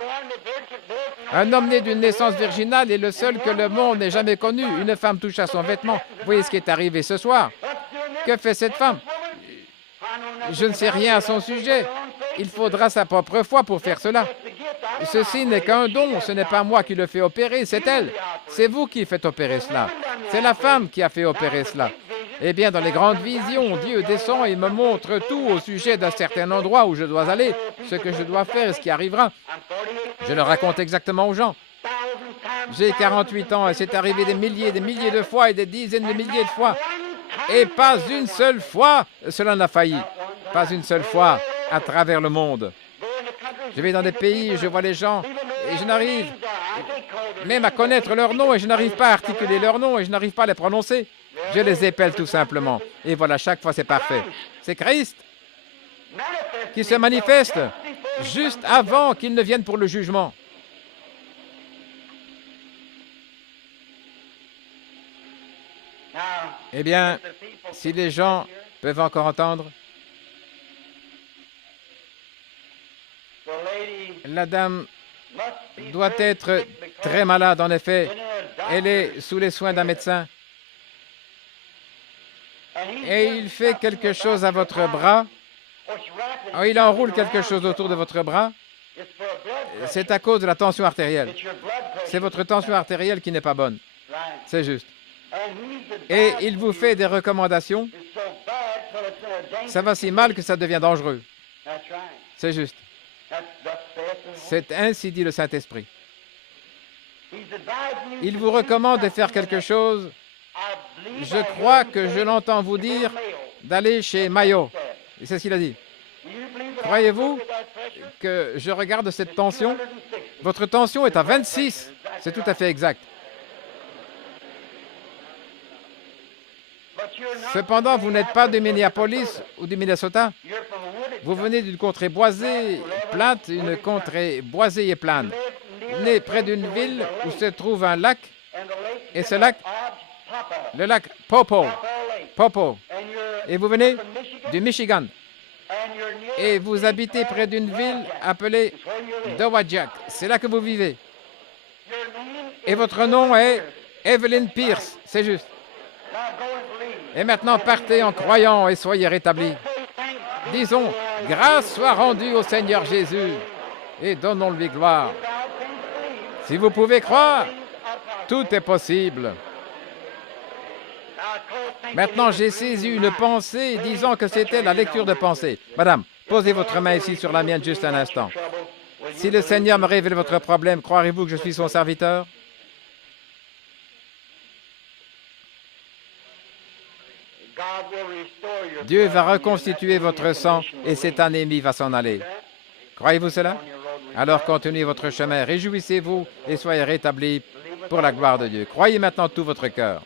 Un homme né d'une naissance virginale est le seul que le monde n'ait jamais connu. Une femme touche à son vêtement. Voyez ce qui est arrivé ce soir. Que fait cette femme? Je ne sais rien à son sujet. Il faudra sa propre foi pour faire cela. Ceci n'est qu'un don, ce n'est pas moi qui le fais opérer, c'est elle. C'est vous qui faites opérer cela. C'est la femme qui a fait opérer cela. Eh bien, dans les grandes visions, Dieu descend et me montre tout au sujet d'un certain endroit où je dois aller, ce que je dois faire et ce qui arrivera. Je le raconte exactement aux gens. J'ai 48 ans et c'est arrivé des milliers de fois et des dizaines de milliers de fois. Et pas une seule fois, cela n'a failli. Pas une seule fois à travers le monde. Je vais dans des pays, je vois les gens et je n'arrive même à connaître leur nom et je n'arrive pas à articuler leur nom et je n'arrive pas à les prononcer. Je les épelle tout simplement. Et voilà, chaque fois c'est parfait. C'est Christ qui se manifeste juste avant qu'il ne vienne pour le jugement. Eh bien, si les gens peuvent encore entendre, la dame doit être très malade, en effet. Elle est sous les soins d'un médecin. Et il fait quelque chose à votre bras. Oh, il enroule quelque chose autour de votre bras. C'est à cause de la tension artérielle. C'est votre tension artérielle qui n'est pas bonne. C'est juste. Et il vous fait des recommandations. Ça va si mal que ça devient dangereux. C'est juste. C'est ainsi dit le Saint-Esprit. Il vous recommande de faire quelque chose. Je crois que je l'entends vous dire d'aller chez Mayo. Et c'est ce qu'il a dit. Croyez-vous que je regarde cette tension? Votre tension est à 26. C'est tout à fait exact. Cependant, vous n'êtes pas de Minneapolis ou du Minnesota. Vous venez d'une contrée boisée, plate, une contrée boisée et plane. Vous venez près d'une ville où se trouve un lac. Et ce lac, le lac Popo. Et vous venez du Michigan. Et vous habitez près d'une ville appelée Dowagiac. C'est là que vous vivez. Et votre nom est Evelyn Pierce. C'est juste. Et maintenant, partez en croyant et soyez rétablis. Disons, grâce soit rendue au Seigneur Jésus et donnons-lui gloire. Si vous pouvez croire, tout est possible. Maintenant, j'ai saisi une pensée disant que c'était la lecture de pensée. Madame, posez votre main ici sur la mienne juste un instant. Si le Seigneur me révèle votre problème, croirez-vous que je suis son serviteur? Dieu va reconstituer votre sang et cet anémie va s'en aller. Croyez-vous cela? Alors continuez votre chemin, réjouissez-vous et soyez rétablis pour la gloire de Dieu. Croyez maintenant tout votre cœur.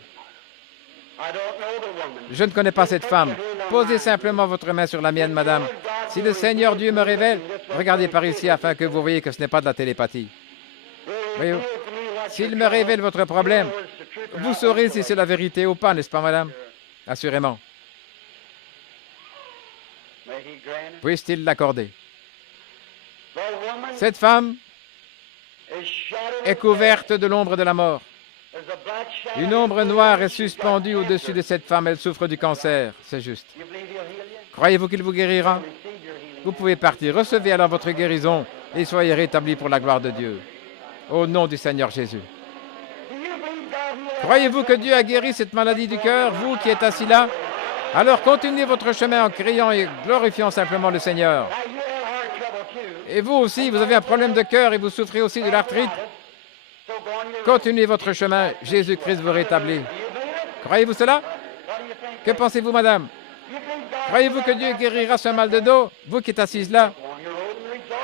Je ne connais pas cette femme. Posez simplement votre main sur la mienne, madame. Si le Seigneur Dieu me révèle, regardez par ici afin que vous voyez que ce n'est pas de la télépathie. Voyez-vous? S'il me révèle votre problème, vous saurez si c'est la vérité ou pas, n'est-ce pas, madame? Assurément. Puisse-t-il l'accorder? Cette femme est couverte de l'ombre de la mort. Une ombre noire est suspendue au-dessus de cette femme. Elle souffre du cancer. C'est juste. Croyez-vous qu'il vous guérira? Vous pouvez partir. Recevez alors votre guérison et soyez rétablis pour la gloire de Dieu. Au nom du Seigneur Jésus. Croyez-vous que Dieu a guéri cette maladie du cœur, vous qui êtes assis là? Alors continuez votre chemin en criant et glorifiant simplement le Seigneur. Et vous aussi, vous avez un problème de cœur et vous souffrez aussi de l'arthrite? Continuez votre chemin, Jésus-Christ vous rétablit. Croyez-vous cela? Que pensez-vous, madame? Croyez-vous que Dieu guérira ce mal de dos, vous qui êtes assise là?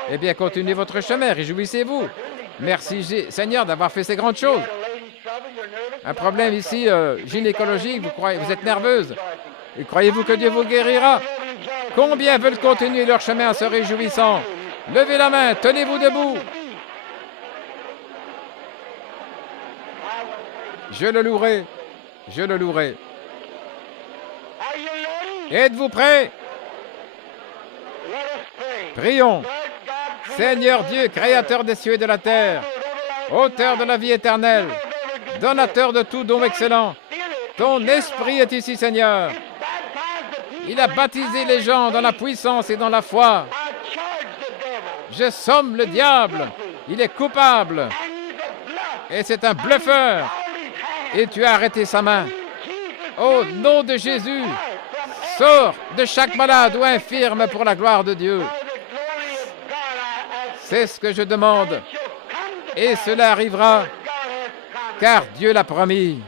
Eh bien, continuez votre chemin, réjouissez-vous. Merci, Seigneur, d'avoir fait ces grandes choses. Un problème ici, gynécologique, vous êtes nerveuse. Et croyez-vous que Dieu vous guérira? Combien veulent continuer leur chemin en se réjouissant? Levez la main, tenez-vous debout. Je le louerai, je le louerai. Êtes-vous prêts? Prions. Seigneur Dieu, créateur des cieux et de la terre, auteur de la vie éternelle, donateur de tout don excellent, ton esprit est ici, Seigneur. Il a baptisé les gens dans la puissance et dans la foi. Je somme le diable, il est coupable, et c'est un bluffeur, et tu as arrêté sa main. Au nom de Jésus, sors de chaque malade ou infirme pour la gloire de Dieu. C'est ce que je demande, et cela arrivera, car Dieu l'a promis.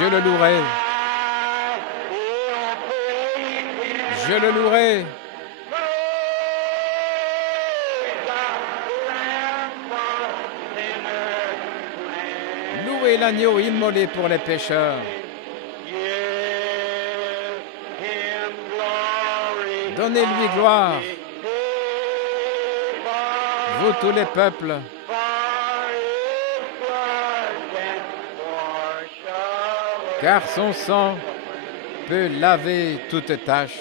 Je le louerai. Je le louerai. Louez l'agneau immolé pour les pécheurs. Donnez-lui gloire. Vous tous les peuples. Car son sang peut laver toute tache.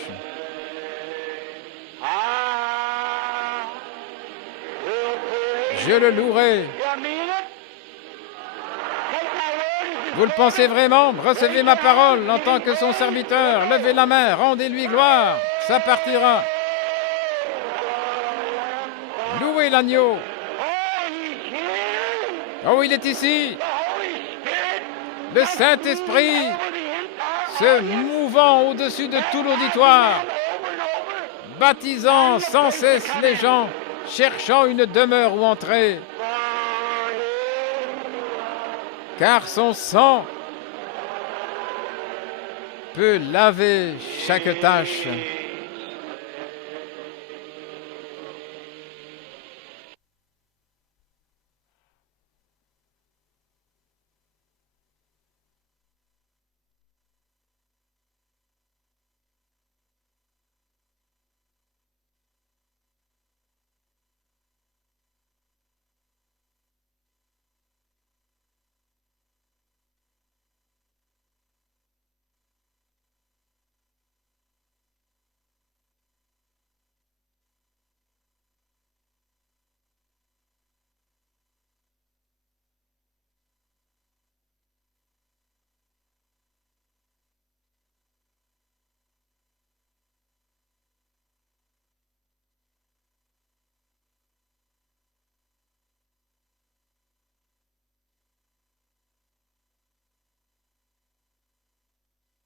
Je le louerai. Vous le pensez vraiment? Recevez ma parole en tant que son serviteur. Levez la main, rendez-lui gloire. Ça partira. Louez l'agneau. Oh, il est ici. Le Saint-Esprit se mouvant au-dessus de tout l'auditoire, baptisant sans cesse les gens, cherchant une demeure où entrer. Car son sang peut laver chaque tache.